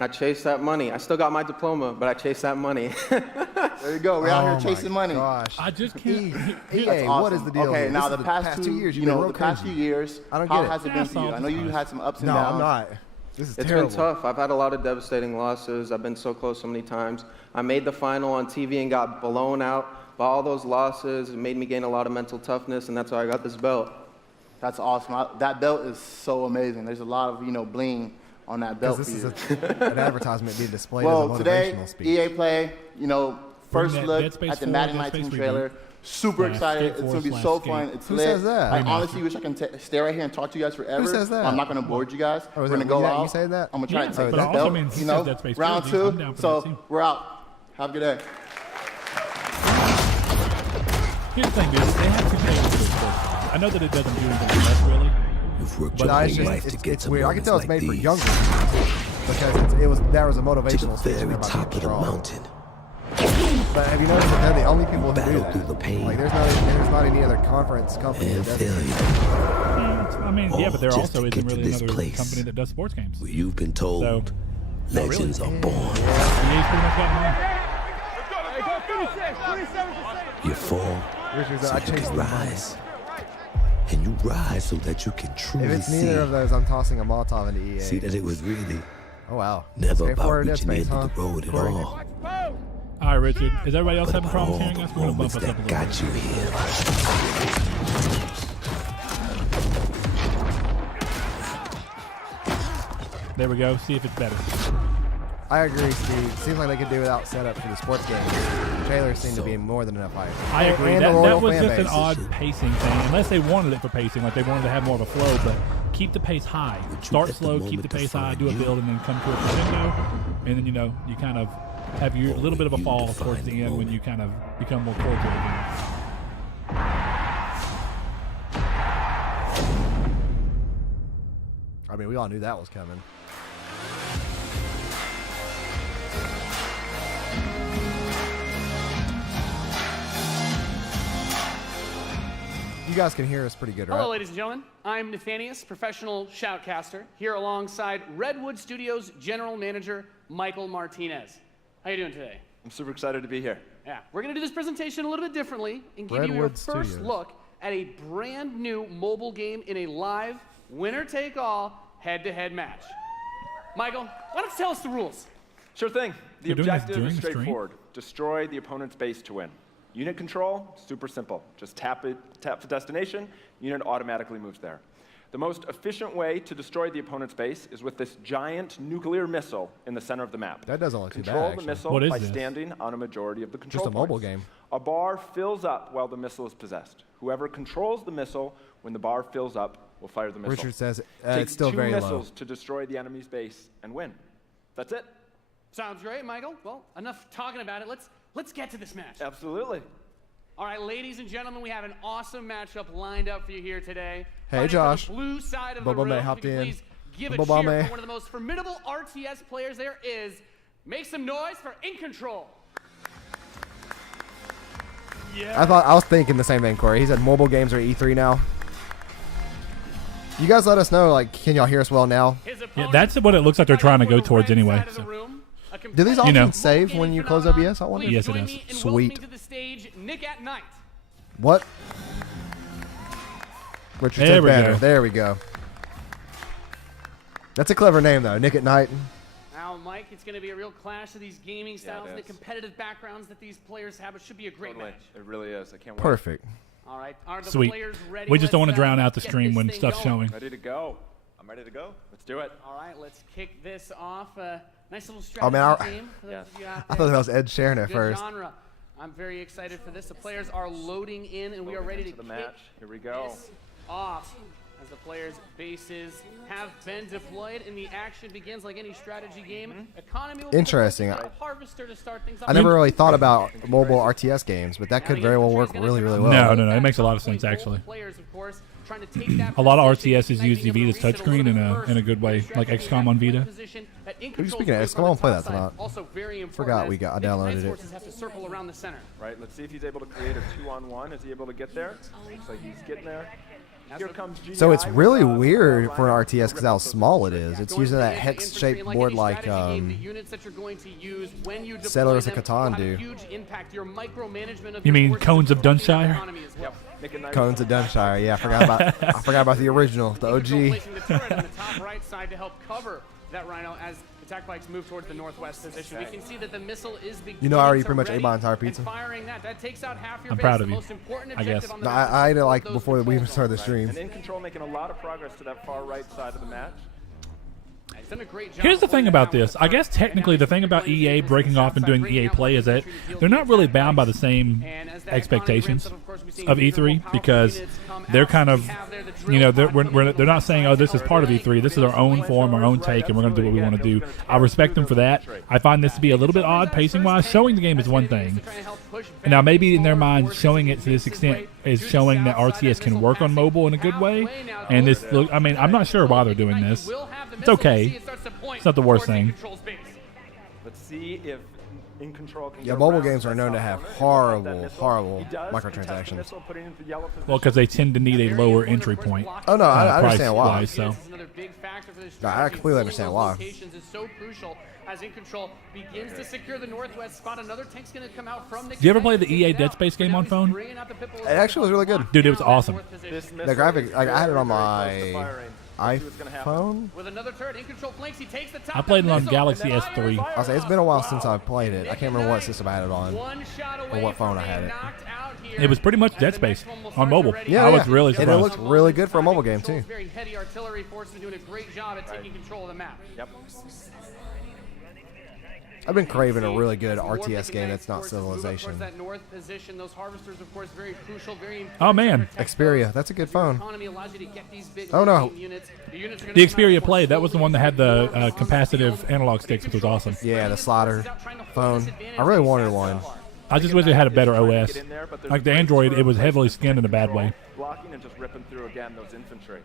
I chased that money. I still got my diploma, but I chased that money. There you go. We're out here chasing money. Gosh. I just can't. EA, awesome. what is the deal? Okay, here? now This the is past 2 years, the past few years, I don't how get it. has it been for you? I know you had some ups and No, downs. I'm not. This is It's terrible. been tough. I've had a lot of devastating losses. I've been so close so many times. I made the final on TV and got blown out by all those losses. It made me gain a lot of mental toughness, and that's how I got this belt. That's awesome. That belt is so amazing. There's a lot of, bling on that belt This for is you. an advertisement being displayed Well, as a today, motivational speech. EA Play, first that look Dead Space at the 4, Madden Dead Space 19 reboot. trailer. Super excited. It's going to be so fun. It's Who lit. says that? I honestly wish I can stay right here and talk to you guys forever. Who says that? I'm not going to board you guys. Oh, We're is going to it- go yeah, out. you say that? I'm going to try Yeah, to take but that it also belt, means he said Dead Space 4, round I'm 2. down for that too. So we're out. Have a good day. Here's the thing, dude. They have to pay for this. I know that it doesn't do anything less, really. But it's weird. I can tell it's made for younger because there was a motivational speech in there about being strong. But have you noticed that they're the only people who do that? Like there's not any other conference company that does it. I mean, yeah, but there also isn't really another company that does sports games. You've been told legends are born. EA's pretty much got You fall so you can rise. And you rise so that you can truly If it's see. neither of those, I'm tossing a Molotov into EA. See that it was really Oh wow. never about Straightforward Dead reaching the Space, end of the road at Corey. all. All right, Richard. Is everybody else having problems hearing us? We're going to bump us up a little bit. Got you here. There we go. See if it's better. I agree, Steve. Seems like they could do without setup for the sports games. The trailers seem to be more than enough hype. I agree. And That a loyal was fan just an base. odd pacing thing. Unless they wanted it for pacing, like they wanted to have more of a flow, but keep the pace high. Start slow, keep the pace high, do a build, and then come to a crescendo. And then, you kind of have a little bit of a fall towards the end when you kind of become more cordial again. I mean, we all knew that was coming. You guys can hear us pretty good, right? Hello, ladies and gentlemen. I'm Nathanius, professional shoutcaster, here alongside Redwood Studios General Manager Michael Martinez. How you doing today? I'm super excited to be here. Yeah, we're going to do this presentation a little bit differently and give you your Redwood first Studios. look at a brand new mobile game in a live, winner-take-all, head-to-head match. Michael, why don't you tell us the rules? Sure thing. The You're doing this objective during is the stream? straightforward. Destroy the opponent's base to win. Unit control, super simple. Just tap the destination, unit automatically moves there. The most efficient way to destroy the opponent's base is with this giant nuclear missile in the center of the map. That doesn't look too bad, Control the actually. missile What is by this? standing on a majority of the control Just a mobile points. game. A bar fills up while the missile is possessed. Whoever controls the missile when the bar fills up will fire the missile. Richard says Take it's still two very low. missiles to destroy the enemy's base and win. That's it. Sounds great, Michael. Well, enough talking about it. Let's get to this match. Absolutely. All right, ladies and gentlemen, we have an awesome matchup lined up for you here today. Hey, Fighting Josh. For the blue side of Boba the room, May if hopped you could in. please give a Boba cheer May. for one of the most formidable RTS players there is. Make some noise for In Control. I was thinking the same thing, Corey. He said mobile games are E3 now. You guys let us know, can y'all hear us well now? Yeah, that's what it looks like they're trying to go towards anyway. So. Do these options save when you close OBS? I wonder. Yes, it does. Sweet. To the stage, Nick at Night. What? Richard There said we better. go. There we go. That's a clever name, though. Nick at Night. Now, Mike, it's going to be a real clash of these gaming styles and the is. competitive backgrounds that these players have. It should be a great match. It really is. I can't wait. Perfect. All right, are the Sweet. players ready? We just don't want to Let's, drown out the get stream this when thing stuff's going. showing. Ready to go. I'm ready to go. Let's do it. All right, let's kick this off. Nice little strategy Oh, man, game. For those of you out I there. thought that was Ed Sheeran at Good first. genre. I'm very excited for this. The players are loading in, and we are ready to the kick match. Here we go. this off. As the players' bases have been deployed, and the action begins like any strategy game. Economy will be Interesting. the harvester to start things up. I never really thought about mobile RTS games, but that could very well work really, really well. No. It makes a lot of sense, actually. Players, of course, trying to take that A lot of RTSs use the Vita's touchscreen in a good way, like XCOM on Vita. Speaking of, come on, play that tonight. Also very important. Forgot I downloaded it. Have to circle around the center. Right. Let's see if he's able to create a 2-on-1. Is he able to get there? Looks like he's getting there. Here comes GDI. So it's really weird for an RTS because how small it is. It's using that hex-shaped board like Settlers of Catan do. You mean Cones of Dunshire? Yep. Cones of Dunshire. Yeah, I forgot about the original, the OG. That Rhino as attack bikes move towards the northwest position. We can see that the missile is beginning. You know, I already pretty much ate my entire pizza. Firing that takes out half your I'm base. proud of you. Most important I guess. objective on No, the I ate it like before we even started the stream. And In Control making a lot of progress to that far right side of the match. He's done a great job. Here's the thing about this. I guess technically the thing about EA breaking off and doing EA Play is that they're not really bound by the same expectations of E3 because they're kind of, you know, they're not saying, oh, this is part of E3. This is our own form, our own take, and we're going to do what we want to do. I respect them for that. I find this to be a little bit odd pacing-wise. Showing the game is one thing. Now, maybe in their mind, showing it to this extent is showing that RTS can work on mobile in a good way. And this, I mean, I'm not sure why they're doing this. It's okay. It's not the worst thing. Let's see if In Control can Yeah, mobile games are known to have horrible microtransactions. Well, because they tend to need a lower entry point. Oh, no, I understand why. So. I completely understand why. As In Control begins to secure the northwest spot, another tank's going to come out from the. Did you ever play the EA Dead Space game on phone? It actually was really good. Dude, it was awesome. The graphic, like, I had it on my iPhone. With another turret, In Control flanks, he takes the top. I played it on Galaxy S3. I'll say it's been a while since I played it. I can't remember what system I had it on or what phone I had it. It was pretty much Dead Space on mobile. Yeah, I was really surprised. And it looked really good for a mobile game too. Very heady artillery forces doing a great job at taking control of the map. Yep. I've been craving a really good RTS game that's not Civilization. Oh man, Xperia, that's a good phone. Oh no, the Xperia Play, that was the one that had the capacitive analog sticks, which was awesome. Yeah, the slider phone. I really wanted one. I just wish it had a better OS. Like the Android, it was heavily skinned in a bad way. Blocking and just ripping through again those infantry.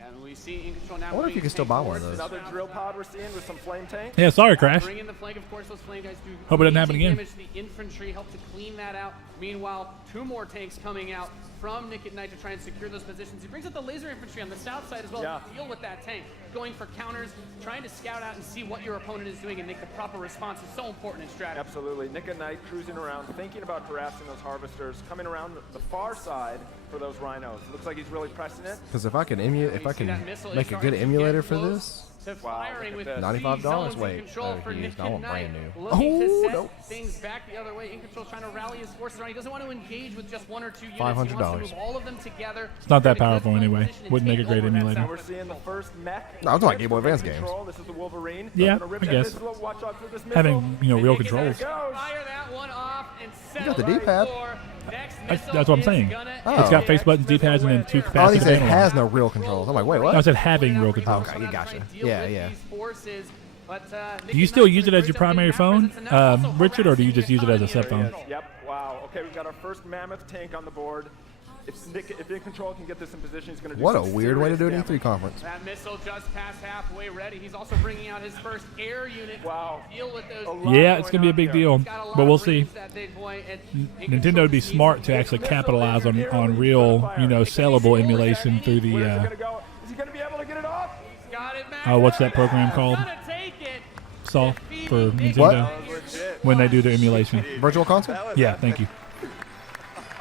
And we see In Control now. I wonder if you can still buy one of those. Another drill pod we're seeing with some flame tanks. Yeah, sorry, Crash. Bring in the flank, of course, those flame guys do. Hope it doesn't happen again. Damage to the infantry, help to clean that out. Meanwhile, 2 more tanks coming out from Nick at Night to try and secure those positions. He brings up the laser infantry on the south side as well to deal with that tank. Going for counters, trying to scout out and see what your opponent is doing and make the proper response is so important in strategy. Absolutely. Nick at Night cruising around, thinking about harassing those harvesters, coming around the far side for those rhinos. Looks like he's really pressing it. Because if I can make a good emulator for this, $95. Wait, oh, geez, I want brand new. Oh no! Things back the other way. In Control trying to rally his forces around. He doesn't want to engage with just 1 or 2 units. $500. He wants to move all of them together. It's not that powerful anyway. Wouldn't make a great emulator. Now we're seeing the first mech. No, I'm talking Game Boy Advance games. This is the Wolverine. Yeah, I guess. Having, you know, real controls. Fire that one off and You got the D-pad. That's what I'm saying. Oh. It's got face buttons, D-pads, and then 2 capacitive Oh, he said it analog. has no real controls. I'm like, wait, what? No, I said having real controls. Okay, you gotcha. Yeah. Do you still use it as your primary phone, Richard, or do you just use it as a cell phone? Yep, wow. Okay, we've got our first mammoth tank on the board. If In Control can get this in position, he's going to do What a some weird way to do an serious E3 conference. That missile just past halfway ready. He's also bringing out his first air unit. Wow. Deal with those. Yeah, it's going to be a big deal, but we'll see. Nintendo would be smart to actually capitalize on real, you know, sellable emulation through the. Is he going to be able to get it off? What's that program called? Saw for Nintendo when they do their emulation. Virtual Console? Yeah, thank you.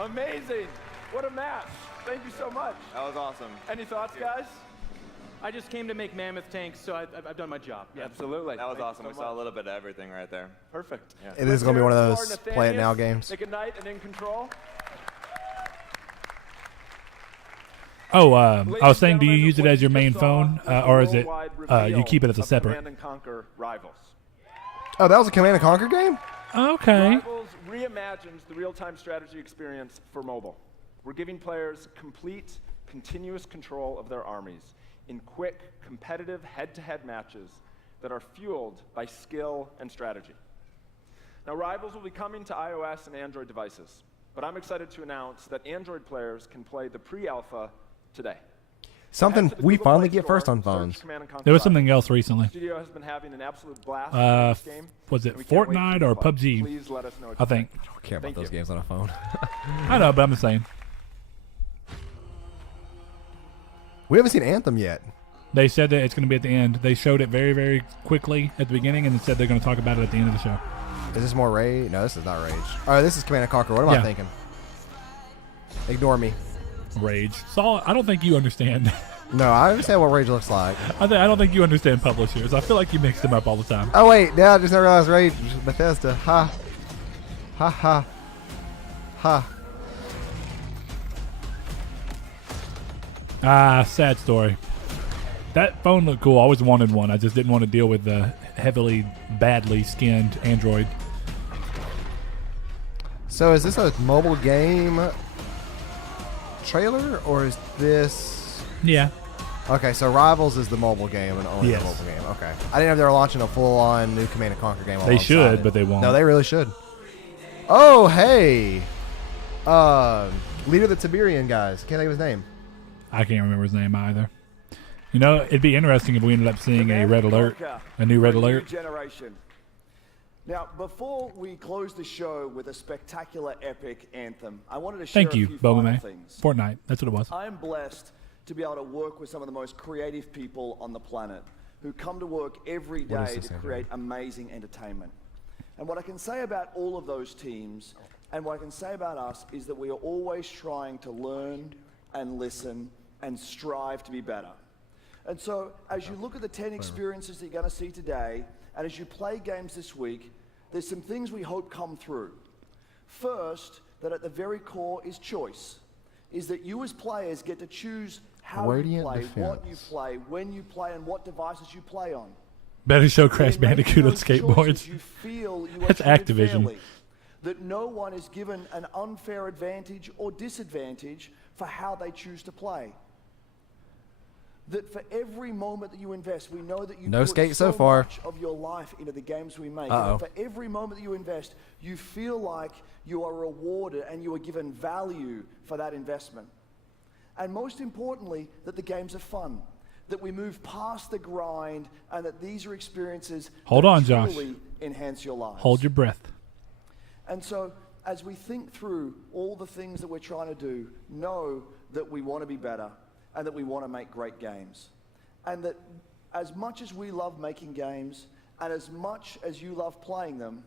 Amazing. What a match. Thank you so much. That was awesome. Any thoughts, guys? I just came to make mammoth tanks, so I've done my job. Yeah. Absolutely. That was awesome. We saw a little bit of everything right there. Perfect. Yeah. It is going to be one of those play it now games. Nick at Night and In Control. Oh, I was saying, do you use it as your main phone, or is it you keep it as a separate? Command and Conquer Rivals. Oh, that was a Command and Conquer game? Okay. Rivals reimagines the real-time strategy experience for mobile. We're giving players complete, continuous control of their armies in quick, competitive head-to-head matches that are fueled by skill and strategy. Now, Rivals will be coming to iOS and Android devices, but I'm excited to announce that Android players can play the pre-alpha today. Something we finally get first on phones. There was something else recently. Studio has been having an absolute blast with this game. Was it and we can't wait to Fortnite keep or it fun. PUBG? Please let us know. I think. I don't care about those games on a phone. I know, but I'm just saying. We haven't seen Anthem yet. They said that it's going to be at the end. They showed it very, very quickly at the beginning, and then said they're going to talk about it at the end of the show. Is this more Rage? No, this is not Rage. Oh, this is Command & Conquer. What am I thinking? Ignore me. Rage. Saul, I don't think you understand. No, I understand what Rage looks like. I don't think you understand publishers. I feel like you mix them up all the time. Oh, wait. Now I just realized Rage. Bethesda. Ha. Ha ha. Ha. Ah, sad story. That phone looked cool. I always wanted one. I just didn't want to deal with the heavily, badly skinned Android. So is this a mobile game trailer, or is this... Yeah. Okay, so Rivals is the mobile game and only the mobile game. Okay. I didn't know they were launching a full-on new Command & Conquer game. They should, but they won't. No, they really should. Oh, hey! Leader of the Tiberian guys. Can't think of his name. I can't remember his name either. You know, it'd be interesting if we ended up seeing a red alert, a new red alert. Generation. Now, before we close the show with a spectacular, epic anthem, I wanted to share Thank you, a few Boba final May. things. Fortnite, that's what it was. I am blessed to be able to work with some of the most creative people on the planet who come to work every day to create amazing entertainment. And what I can say about all of those teams, and what I can say about us, is that we are always trying to learn and listen and strive to be better. And so, as you look at the 10 experiences that you're going to see today, and as you play games this week, there's some things we hope come through. First, that at the very core is choice, is that you as players get to choose how you play, what you play, when you play, and what devices you play on. Better show Crash Bandicoot on skateboards. You feel you That's are treated Activision. fairly, that no one is given an unfair advantage or disadvantage for how they choose to play. That for every moment that you invest, we know that you No put skate so so far. much of your life into the games we make. Uh-oh. And for every moment that you invest, you feel like you are rewarded and you are given value for that investment. And most importantly, that the games are fun, that we move past the grind, and that these are experiences Hold that on, Josh. truly enhance your lives. Hold your breath. And so, as we think through all the things that we're trying to do, know that we want to be better and that we want to make great games. And that as much as we love making games and as much as you love playing them,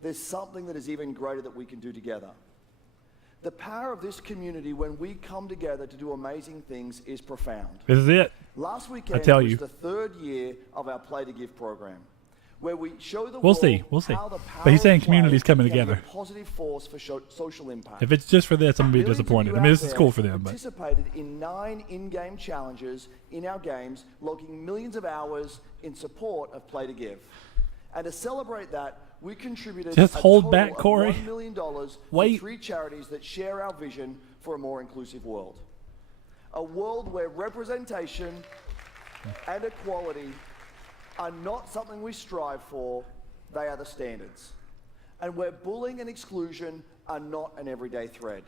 there's something that is even greater that we can do together. The power of this community when we come together to do amazing things is profound. This is it. Last I weekend tell was you. the third year of our Play to Give program, where we show the We'll world see. We'll see. how the But he's power saying of community's play coming can be a together. positive force for social impact. If it's just for this, I'm going to be Millions of disappointed. you I mean, out this is there cool for them, but participated in 9 in-game challenges in our games, logging millions of hours in support of Play to Give. And to celebrate that, we contributed Just a hold total back, of Corey. $1 million Wait. to 3 charities that share our vision for a more inclusive world. A world where representation and equality are not something we strive for, they are the standards. And where bullying and exclusion are not an everyday thread.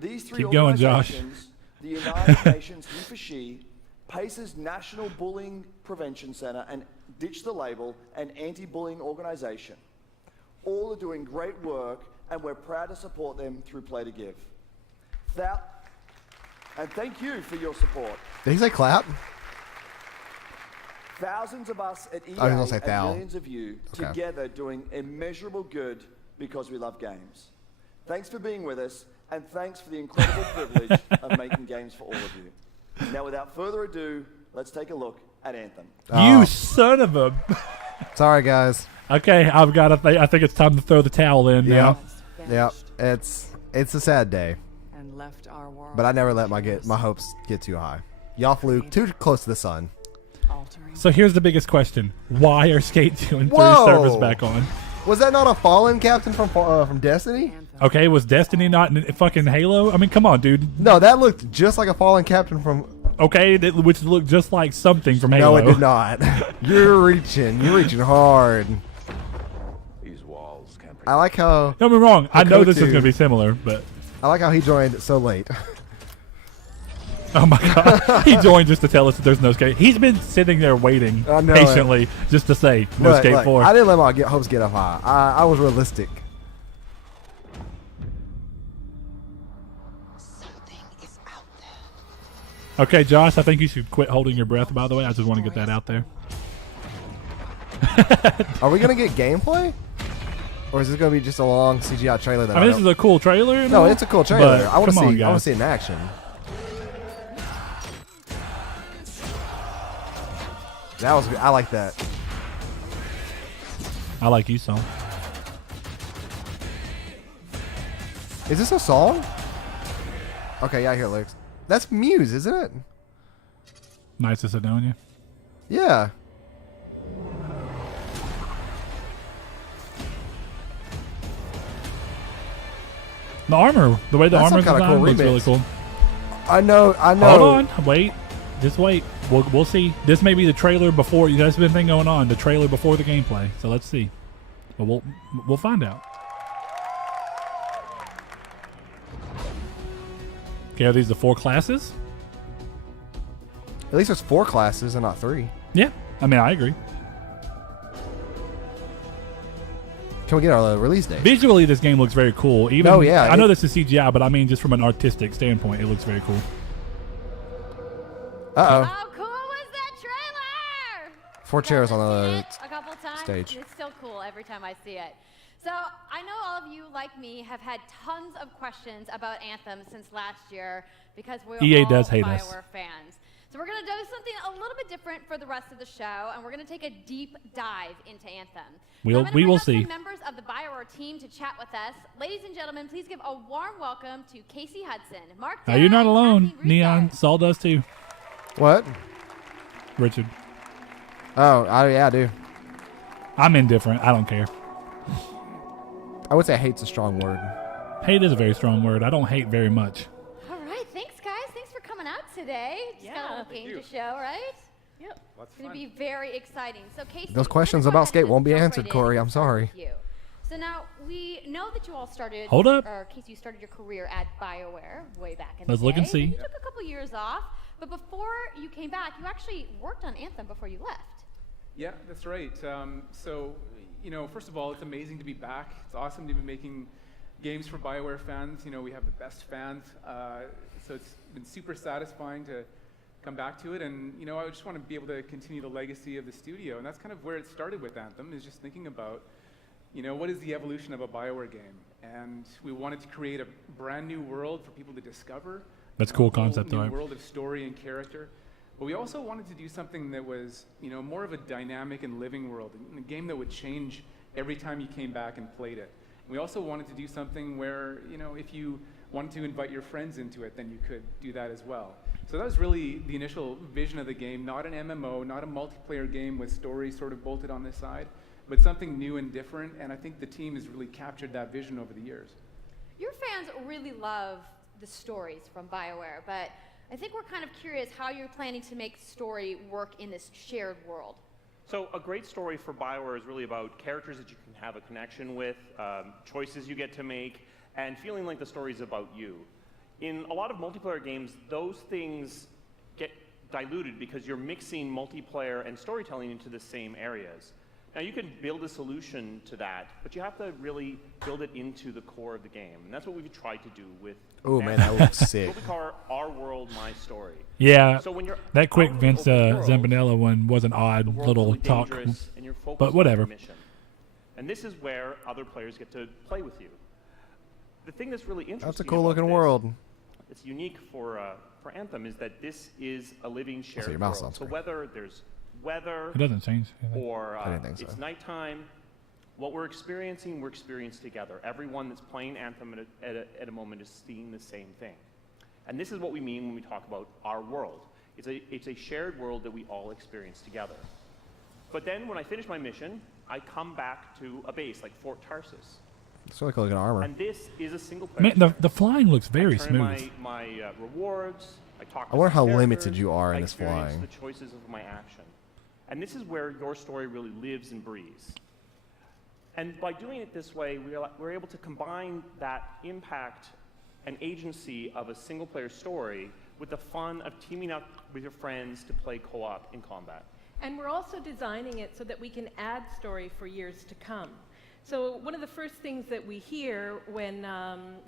These 3 Keep going, Josh. organizations, the United Nations He for She, PACE's National Bullying Prevention Center, and Ditch the Label, an anti-bullying organization, all are doing great work, and we're proud to support them through Play to Give. And thank you for your support. Did he say clap? Thousands of us at EA I was gonna say and thou. millions of you together doing immeasurable good because we love games. Thanks for being with us, and thanks for the incredible privilege of making games for all of you. Now, without further ado, let's take a look at Anthem. you son of a. Sorry, guys. Okay, I've got to. I think it's time to throw the towel in now. Yep. It's a sad day. And left our world. But I never let my hopes get too high. Y'all flew too close to the sun. So here's the biggest question: why are Skate 2 and 3 Whoa! servers back on? Was that not a fallen captain from Destiny? Okay, was Destiny not in fucking Halo? I mean, come on, dude. No, that looked just like a fallen captain from. Okay, which looked just like something from Halo. No, it did not. You're reaching hard. These walls can't. I like how. Don't be wrong. I know this is Hakotu- going to be similar, but I like how he joined so late. Oh my God! He joined just to tell us that there's no skate. He's been sitting there waiting patiently just to say no skate 4. I didn't let my hopes get up high. I was realistic. Okay, Josh, I think you should quit holding your breath. By the way, I just want to get that out there. Are we gonna get gameplay, or is this gonna be just a long CGI trailer? That I mean, this is a cool trailer. No, it's a cool trailer. I want to see. Guys. I want to see it in action. That was good. I like that. I like you, song. Is this a song? Okay, yeah, I hear lyrics. That's Muse, isn't it? Nice to sit down with you. Yeah. The armor, the way the armor kind of cool looks really remix. cool. I know. Hold on, wait, just wait. We'll see. This may be the trailer before. There's been a thing going on. The trailer before the gameplay. So let's see. But we'll find out. Okay, are these the 4 classes? At least there's 4 classes and not 3. Yeah, I mean, I agree. Can we get our release date? Visually, this game looks very cool. Even yeah. I know this is CGI, but I mean, just from an artistic standpoint, it looks very cool. Uh-oh. How cool was that trailer? 4 chairs on the A couple times. stage. It's still cool every time I see it. So I know all of you, like me, have had tons of questions about Anthem since last year because we're EA all does hate Bioware us. fans. So we're going to do something a little bit different for the rest of the show, and we're going to take a deep dive into Anthem. We So I'm gonna will bring up see. some members of the Bioware team to chat with us. Ladies and gentlemen, please give a warm welcome to Casey Hudson, Mark. Now, you're not Dillon, alone. Kathy Neon, Saul does too. What? Richard. Oh, yeah, I do. I'm indifferent. I don't care. I would say hate's a strong word. Hate is a very strong word. I don't hate very much. All right, thanks guys. Thanks for coming out today. Just got a little game to show, right? Yep. It's going to be very exciting. So Casey, Those questions we're gonna go about ahead skate and won't be jump answered, right Corey. in I'm and start sorry. with you. So now we know that you all started. Hold up. Or Casey, you started your career at Bioware way back in Let's the look day. and see. You took a couple years off, but before you came back, you actually worked on Anthem before you left. Yeah, that's right. So, you know, first of all, it's amazing to be back. It's awesome to be making games for Bioware fans. You know, we have the best fans. So it's been super satisfying to come back to it. And, you know, I just want to be able to continue the legacy of the studio. And that's kind of where it started with Anthem, is just thinking about, you know, what is the evolution of a Bioware game? And we wanted to create a brand new world for people to discover. That's a cool concept, New though. world of story and character. But we also wanted to do something that was, you know, more of a dynamic and living world, a game that would change every time you came back and played it. And we also wanted to do something where, you know, if you wanted to invite your friends into it, then you could do that as well. So that was really the initial vision of the game, not an MMO, not a multiplayer game with story sort of bolted on this side, but something new and different. And I think the team has really captured that vision over the years. Your fans really love the stories from Bioware, but I think we're kind of curious how you're planning to make story work in this shared world. So a great story for Bioware is really about characters that you can have a connection with, choices you get to make, and feeling like the story's about you. In a lot of multiplayer games, those things get diluted because you're mixing multiplayer and storytelling into the same areas. Now you can build a solution to that, but you have to really build it into the core of the game. And that's what we've tried to do with Oh man, that looks sick. what we call our world, my story. Yeah, So when you're that quick out in the Vince open world, Zampanella one was an odd the world's little really talk, dangerous and you're focused but on whatever. your mission. And this is where other players get to play with you. The thing that's really interesting That's a cool about looking this, world. it's unique for Anthem, is that this is a living shared your mouse world. on So screen. whether there's weather It doesn't change anything. or I didn't think it's so. nighttime, what we're experiencing together. Everyone that's playing Anthem at a moment is seeing the same thing. And this is what we mean when we talk about our world. It's a shared world that we all experience together. But then when I finish my mission, I come back to a base like Fort Tarsus. It's really cool looking armor. And this is a single player. Man, the flying looks very I turn smooth. my rewards. I talk to I wonder some how limited characters, you are I in this experience flying. the choices of my action. And this is where your story really lives and breathes. And by doing it this way, we're able to combine that impact and agency of a single player story with the fun of teaming up with your friends to play co-op in combat. And we're also designing it so that we can add story for years to come. So one of the first things that we hear when,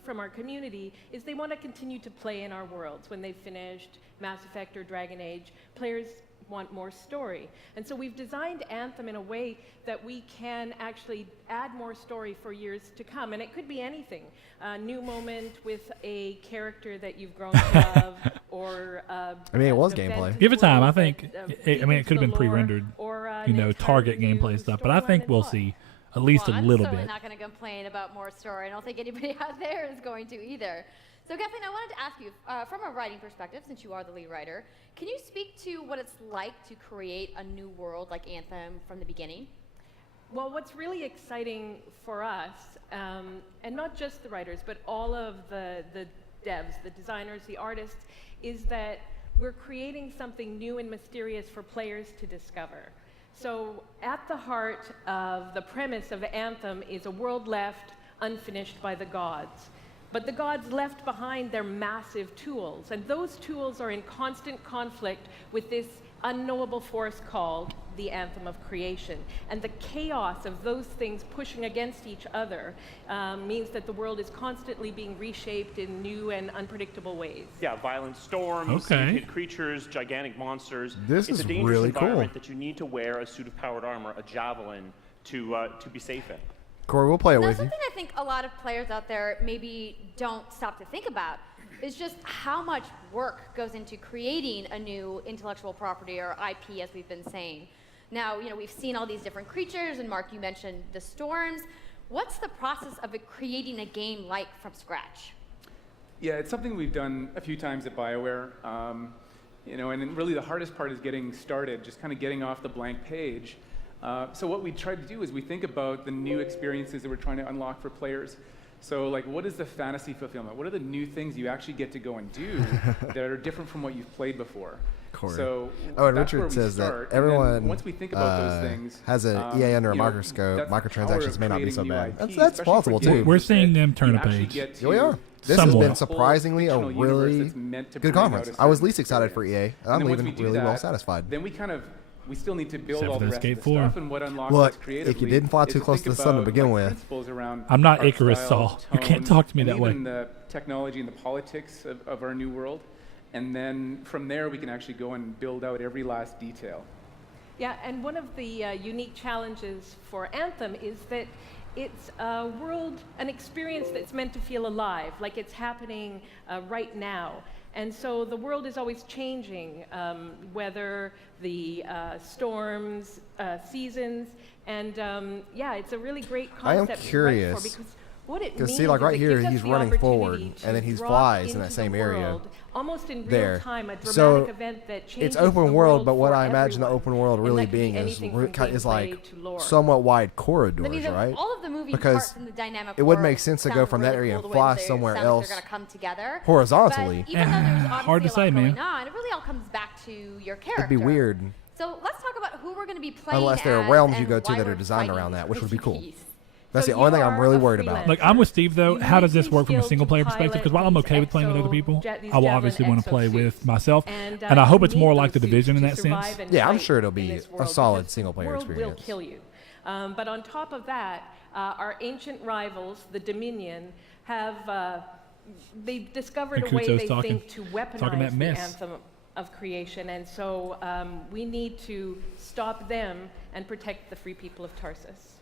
from our community is they want to continue to play in our worlds. When they've finished Mass Effect or Dragon Age, players want more story. And so we've designed Anthem in a way that we can actually add more story for years to come. And it could be anything. A new moment with a character that you've grown to love, or I mean, it was gameplay. Give it time. I think, it could have been pre-rendered, target gameplay stuff, but I think we'll see at least a little I'm bit. not going to complain about more story. I don't think anybody out there is going to either. So Kathleen, I wanted to ask you, from a writing perspective, since you are the lead writer, can you speak to what it's like to create a new world like Anthem from the beginning? Well, what's really exciting for us, and not just the writers, but all of the devs, the designers, the artists, is that we're creating something new and mysterious for players to discover. So at the heart of the premise of Anthem is a world left unfinished by the gods. But the gods left behind their massive tools, and those tools are in constant conflict with this unknowable force called the Anthem of Creation. And the chaos of those things pushing against each other means that the world is constantly being reshaped in new and unpredictable ways. Yeah, violent storms, sentient creatures, gigantic monsters. This it's is a dangerous really environment cool. that you need to wear a suit of powered armor, a javelin, to be safe in. Corey, we'll play it Now, with you. something I think a lot of players out there maybe don't stop to think about is just how much work goes into creating a new intellectual property, or IP, as we've been saying. Now, we've seen all these different creatures, and Mark, you mentioned the storms. What's the process of creating a game like from scratch? Yeah, it's something we've done a few times at Bioware. And then really the hardest part is getting started, just kind of getting off the blank page. So what we try to do is we think about the new experiences that we're trying to unlock for players. So what is the fantasy fulfillment? What are the new things you actually get to go and do that are different from what you've played before? Corey. So and that's where Richard we says start. that everyone And once we think about those things, has an EA under a microscope. that's the power Microtransactions of may not be creating so new bad. IP, That's especially plausible for too. games We're seeing them turn a you actually page. get Here we are. to This Somewhat. has been surprisingly a fictional universe really that's meant to good bring out conference. a I was certain least excited for EA. And I'm then once leaving we do really well that, satisfied. Then we still need to build Except all for the the rest of Skate the 4. stuff, and what unlocks Look, us creatively if you didn't fly is too to close think to the sun to about, begin like, with, principles around I'm not art Icarus, style, Saul. You can't tone, talk to me and that way. even the technology and the politics of our new world. And then from there, we can actually go and build out every last detail. Yeah, and one of the unique challenges for Anthem is that it's a world, an experience that's meant to feel alive, like it's happening right now. And so the world is always changing, whether the storms, seasons, and yeah, it's a really great concept. I am curious. Because what it Because means see, like is right it here, gives us he's the running forward, opportunity to and then he drop flies in into that same the area. world, almost in real There. time, a dramatic So event that changes it's open the world, but what for I imagine the everyone. open world And really that could be being is anything from is like gameplay to lore. somewhat wide corridors, I mean, right? all of the moving Because parts and the dynamic it would world make sense to go sound from really that area cool, and the way fly that somewhere sounds else like they're going to come together. horizontally. But even though there's obviously Hard to a lot say, man. going on, it really all comes back to your character. It'd be weird. So let's talk about who we're going to be playing Unless there are as realms you and go to why that are we're designed fighting around that, which would be cool. peace. That's So the only you thing I'm are really a worried about. Look, I'm with Steve though. You How does need this work from a skills single to player perspective? Because while I'm pilot okay with these playing with other people, these I will javelin obviously want to play with exosuits. myself, And and I hope you it's more need like the those Division in suits that to survive sense. and Yeah, I'm fight sure it'll in be this a world, solid because single player the world experience. will kill you. But on top of that, our ancient rivals, the Dominion, have they've discovered And a way Kuto's they talking- think to talking weaponize that the mess. Anthem of Creation, and so we need to stop them and protect the free people of Tarsus.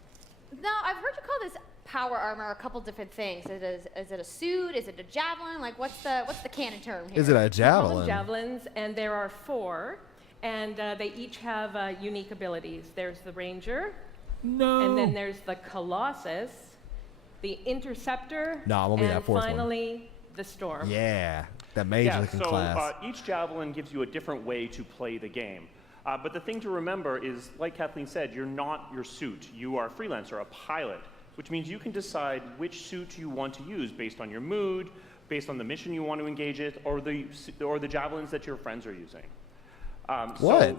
Now, I've heard you call this power armor a couple different things. Is it a suit? Is it a javelin? Like, what's the canon term here? Is it a We call them javelin? javelins, and there are 4, and they each have unique abilities. There's the Ranger, No. and then there's the Colossus, the Interceptor, No, I'm gonna be and that fourth one. finally the Storm. Yeah, that mage Yeah, looking so class. each javelin gives you a different way to play the game. But the thing to remember is, like Kathleen said, you're not your suit. You are a freelancer, a pilot, which means you can decide which suit you want to use based on your mood, based on the mission you want to engage in, or the javelins that your friends are using. What?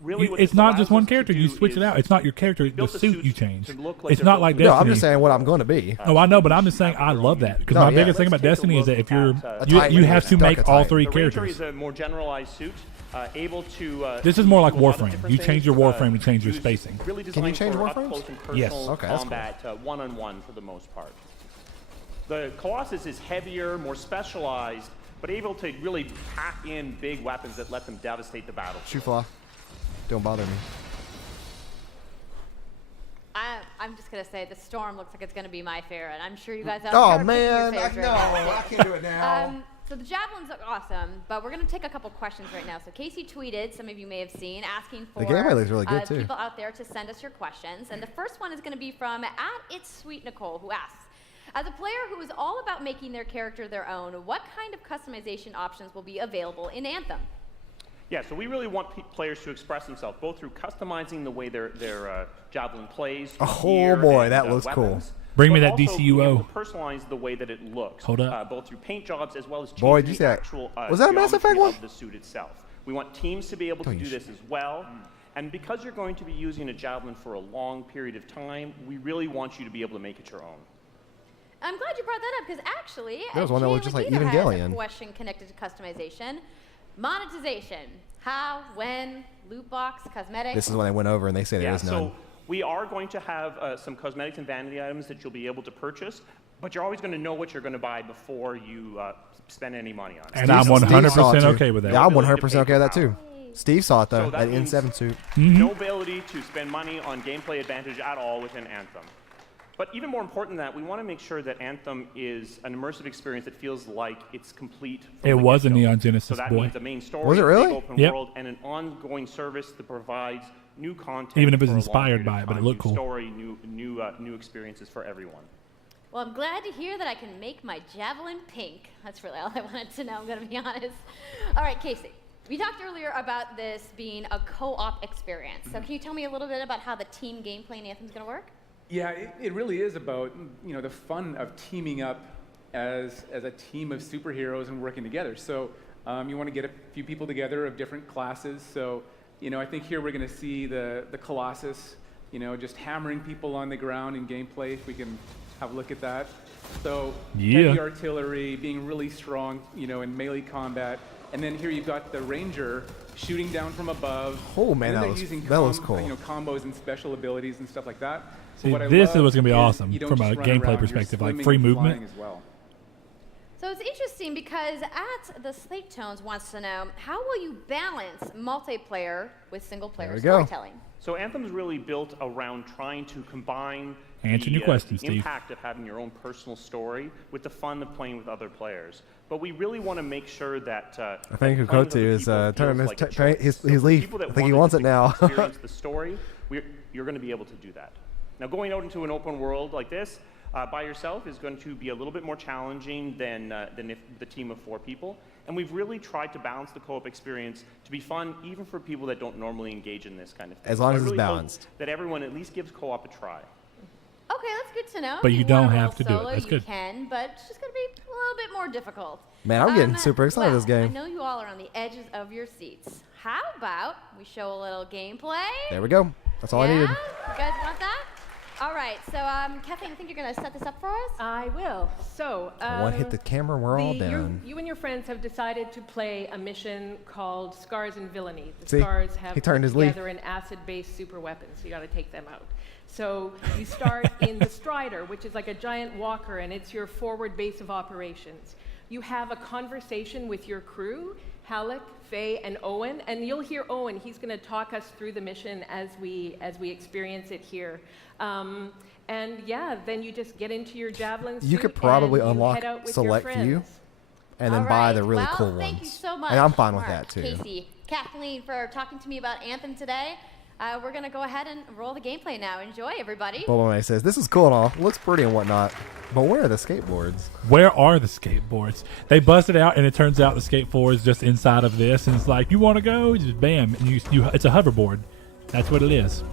really what it's this not allows just one us to character. do You switch it is out. It's not your character. The build the suit suits you change. to look like It's they're not built like to Destiny. No, I'm just saying what I'm going to be. Oh, I know, but I'm just saying I love that because No, my yeah. biggest thing Let's about take a Destiny is look that if you're at, you have to Stuck make a all Titan. three the Ranger characters. is a more generalized suit, able to. This is more like do a lot of Warframe. different You change things, your Warframe to change your use spacing. Really Can you designed change for Warframes? up close and personal Yes. Okay, that's cool. combat, one-on-one for the most part. The Colossus is heavier, more specialized, but able to really pack in big weapons that let them devastate the battle. Shoe fly. Don't bother me. I'm just gonna say the storm looks like it's gonna be my favorite. I'm sure you guys out Oh there man, your no, favorite. I can't do it now. So the javelins look awesome, but we're gonna take a couple questions right now. So Casey tweeted, some of you may have seen, asking for The gameplay looks really good, too. people out there to send us your questions. And the first one is gonna be from @It'sSweetNicole, who asks, as a player who is all about making their character their own, what kind of customization options will be available in Anthem? Yeah, so we really want players to express themselves, both through customizing the way their javelin plays. Oh gear boy, and, that looks cool. weapons, Bring me but that also being DCUO. able to personalize the way that it looks. Hold up. Both through paint jobs as well as Boy, changing did you see the that? actual Was that a Mass Effect geometry one? of the suit itself. We want teams to be able to do this as well. And because you're going to be using a javelin for a long period of time, we really want you to be able to make it your own. I'm glad you brought that up because actually, There was one that was just like Evangelion has a Evangelion. question connected to customization, monetization, how, when, loot box, cosmetics. This is when they went over and they say there is none. So we are going to have some cosmetics and vanity items that you'll be able to purchase, but you're always going to know what you're going to buy before you spend any money on it. And I'm 100% okay with that. Yeah, I'm 100% okay with that too. Steve saw it though, So that that means N7 suit. No ability to spend money on gameplay advantage at all within Anthem. But even more important than that, we want to make sure that Anthem is an immersive experience that feels like it's complete. It was a Neon So Genesis, that boy. means the main story, Was it really? big open Yep. world, and an ongoing service that provides new content. Even if it's for a long inspired period by of it, but it time, looked new cool. Story, new experiences for everyone. Well, I'm glad to hear that I can make my javelin pink. That's really all I wanted to know, I'm going to be honest. All right, Casey, we talked earlier about this being a co-op experience. So can you tell me a little bit about how the team gameplay in Anthem is going to work? Yeah, it really is about the fun of teaming up as a team of superheroes and working together. So you want to get a few people together of different classes. So I think here we're going to see the Colossus, just hammering people on the ground in gameplay. If we can have a look at that. So heavy artillery, being really strong, in melee combat. And then here you've got the Ranger shooting down from above. Oh man, and then that they're was using cool. combos and special abilities and stuff like that. See, What I this is love what's going to be is awesome you don't from a just run gameplay around, you're perspective, like swimming free and movement. flying as well. So it's interesting because the Slate Tones wants to know, how will you balance multiplayer with single-player storytelling? So Anthem's really built around trying to combine Answer your questions, the Steve. impact of having your own personal story with the fun of playing with other players. But we really want to make sure that I think Kokotu is turning his his leaf. I think he wants it now. Experience the story. You're going to be able to do that. Now, going out into an open world like this by yourself is going to be a little bit more challenging than if the team of 4 people. And we've really tried to balance the co-op experience to be fun, even for people that don't normally engage in this kind of thing. As long as I it's really hope balanced. that everyone at least gives co-op a try. Okay, that's good to know. But you If don't wanna have roll to do it. solo, That's you good. can, but it's just going to be a little bit more difficult. Man, I'm getting super excited this I game. know you all are on the edges of your seats. How about we show a little gameplay? There we go. That's all I needed. You guys want that? All right, so Kathleen, I think you're going to set this up for us? I will. So, One hit the camera, we're all done. You and your friends have decided to play a mission called Scars and Villainy. The See? Scars have He turned put his leaf. together an acid-based super weapon, so you got to take them out. So you start in the Strider, which is like a giant walker, and it's your forward base of operations. You have a conversation with your crew, Halleck, Faye, and Owen, and you'll hear Owen. He's going to talk us through the mission as we experience it here. And yeah, then you just get into your javelin suit. You could probably and you unlock head out with your select friends. view and then All buy right, the really well, cool ones. Thank you so much, And I'm fine with Mark, that too. Casey, Kathleen, for talking to me about Anthem today. We're going to go ahead and roll the gameplay now. Enjoy, everybody. Bobo says, this is cool and all. Looks pretty and whatnot. But where are the skateboards? Where are the skateboards? They busted out, and it turns out the skateboard is just inside of this, and it's like, you want to go? Just bam. And it's a hoverboard. That's what it is.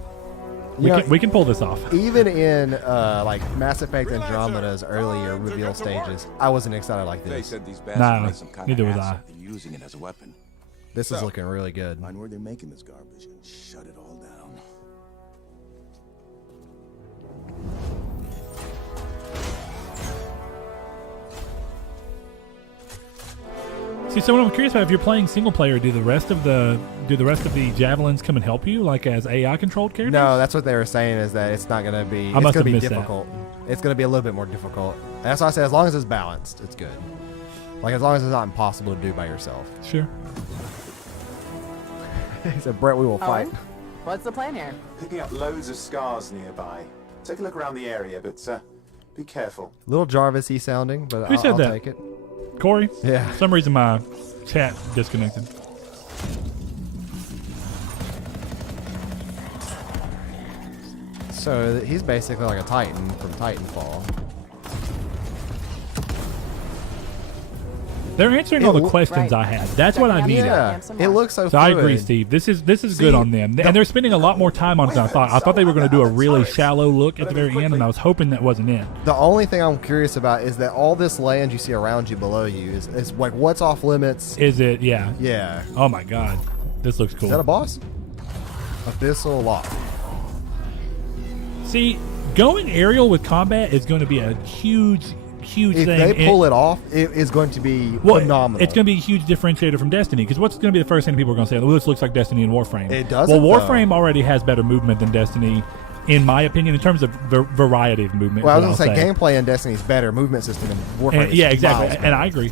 We can pull this off. Even in like Mass Effect Andromeda's earlier reveal stages, I wasn't excited like this. They said these bastards Nah, made some kind neither of was ass I. of using it as a weapon. This is looking really good. Find where they're making this garbage and shut it all down. See, so what I'm curious about, if you're playing single player, do the rest of the javelins come and help you, like as AI controlled characters? No, that's what they were saying, is that it's not going to be. I must have be missed difficult. It's going to be a little bit more difficult. And that's why I said, as long as it's balanced, it's good. Like as long as it's not impossible to do by yourself. Sure. He said, "Brett, we will fight." What's the plan here? Picking up loads of scars nearby. Take a look around the area, but be careful. Little Jarvis-y sounding, but Who said I'll that? take it. Corey? Yeah. For some reason my chat disconnected. So he's basically like a Titan from Titanfall. They're answering all the questions I had. That's what I needed. Yeah, it looks so So I agree, fluid. Steve. This is good on them, and they're spending a lot more time on it than I thought. I thought they were going to do a really shallow look at the very end, and I was hoping that wasn't it. The only thing I'm curious about is that all this land you see around you, below you, is like what's off limits. Is it? Yeah. Yeah. Oh my God, this looks cool. Is that a boss? Abyssal Lock. See, going aerial with combat is going to be a huge If thing. they pull it off, it is going to be phenomenal. It's going to be a huge differentiator from Destiny, because what's going to be the first thing people are going to say? Well, this looks like Destiny and Warframe. It doesn't, Well, Warframe already has better movement than Destiny, in my opinion, in terms of variety of movement. Well, I was going to say gameplay in Destiny is better, movement system in Warframe. Yeah, is exactly. miles And better. I agree.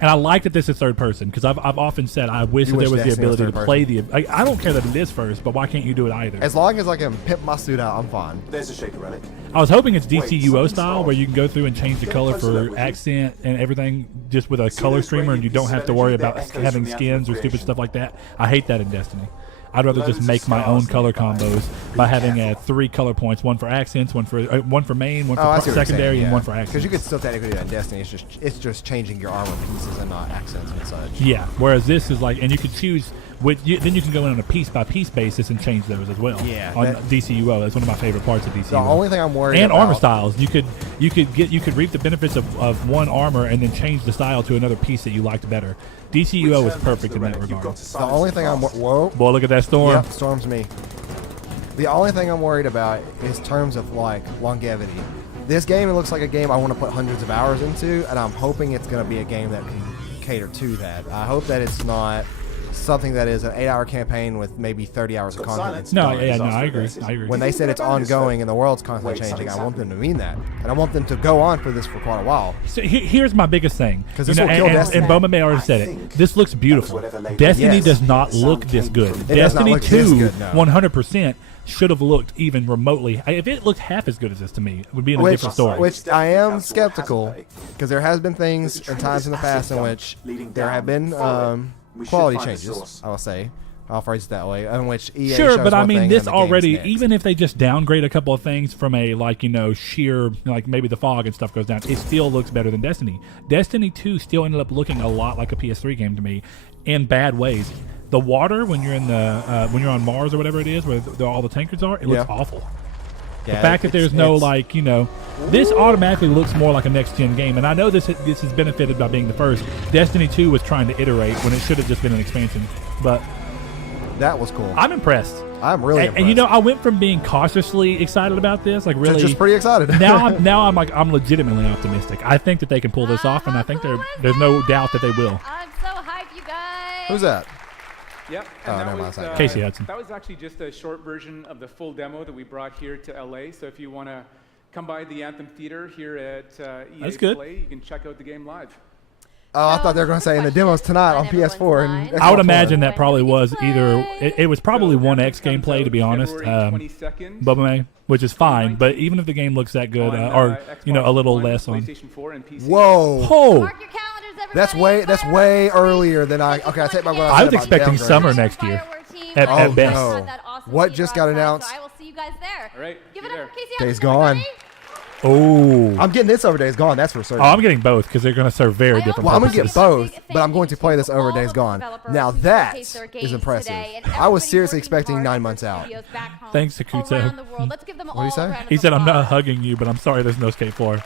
And I like that this is third person, because I've often said I wish that there was the Destiny was ability to third play the. I don't care that it is first, but why can't you do it either? As long as I can pimp my suit out, I'm fine. There's a shaker relic. I was hoping it's DCUO style, where you can go through and change the color for accent and everything just with a color streamer, and you don't have to worry about having skins or stupid stuff like that. I hate that in Destiny. I'd rather just make my own color combos by having 3 color points: one for accents, one for main, one for secondary, and one for accents. Because you could still technically do that in Destiny. It's just changing your armor pieces and not accents and such. Yeah. Whereas this is like, and you could choose then you can go in on a piece by piece basis and change those as well. Yeah. On DCUO, that's one of my favorite parts of DCUO. The only thing I'm worried and about, armor styles, you could reap the benefits of one armor and then change the style to another piece that you liked better. DCUO is perfect in that regard. The only thing whoa. Boy, look at that storm. Yep, storm's me. The only thing I'm worried about is terms of like longevity. This game, it looks like a game I want to put hundreds of hours into, and I'm hoping it's going to be a game that can cater to that. I hope that it's not something that is an 8-hour campaign with maybe 30 hours of content. I agree. When they said it's ongoing and the world's constantly changing, I want them to mean that, and I want them to go on for this for quite a while. So here's my biggest thing, because this will kill Destiny. And Bowman May already said it. This looks beautiful. Destiny does not look this good. Destiny 2, 100%. should have looked even remotely. If it looked half as good as this to me, it would be in a different story. Which I am skeptical, because there has been things and times in the past in which there have been quality changes, I will say. I'll phrase it that way, in which EA sure, shows but I one mean, thing this and the game's already, next. even if they just downgrade a couple of things from a, like, you know, sheer, like maybe the fog and stuff goes down, it still looks better than Destiny. Destiny 2 still ended up looking a lot like a PS3 game to me, in bad ways. The water, when you're in the when you're on Mars or whatever it is, where all the tankers are, it looks awful. The fact that there's no, like, you know, this automatically looks more like a next-gen game, and I know this is benefited by being the first. Destiny 2 was trying to iterate when it should have just been an expansion, but that was cool. I'm impressed. I'm really impressed. And you know, I went from being cautiously excited about this, like really, just pretty excited. now I'm legitimately optimistic. I think that they can pull this off, and I think there's no doubt that they will. I'm so hyped, you guys. Who's that? Yep. Oh, And never mind. Casey Hudson. That was actually just a short version of the full demo that we brought here to LA. So if you want to come by the Anthem Theater here at EA Play, you can check out the game live. Oh, I thought they were going to say in the demos tonight on PS4. And I would imagine that probably was either it was probably 1X gameplay, to be honest, which is fine. But even if the game looks that good, or you know, a little less on. Whoa! Oh. That's way earlier than I. Okay, I take my. I was expecting summer next year, at best. No. What just got announced? I will see you guys there. All right. Give it up for Casey Days Hudson, Gone. everybody. Oh. I'm getting this over Days Gone. That's for certain. Oh, I'm getting both because they're going to serve very different Well, I'm going to purposes. get both, but I'm going to play this over Days Gone. Now that is impressive. I was seriously expecting 9 months out. Thanks to Kuto. Let's give them What do you say? He said, "I'm not hugging you, but I'm sorry there's no Skate 4."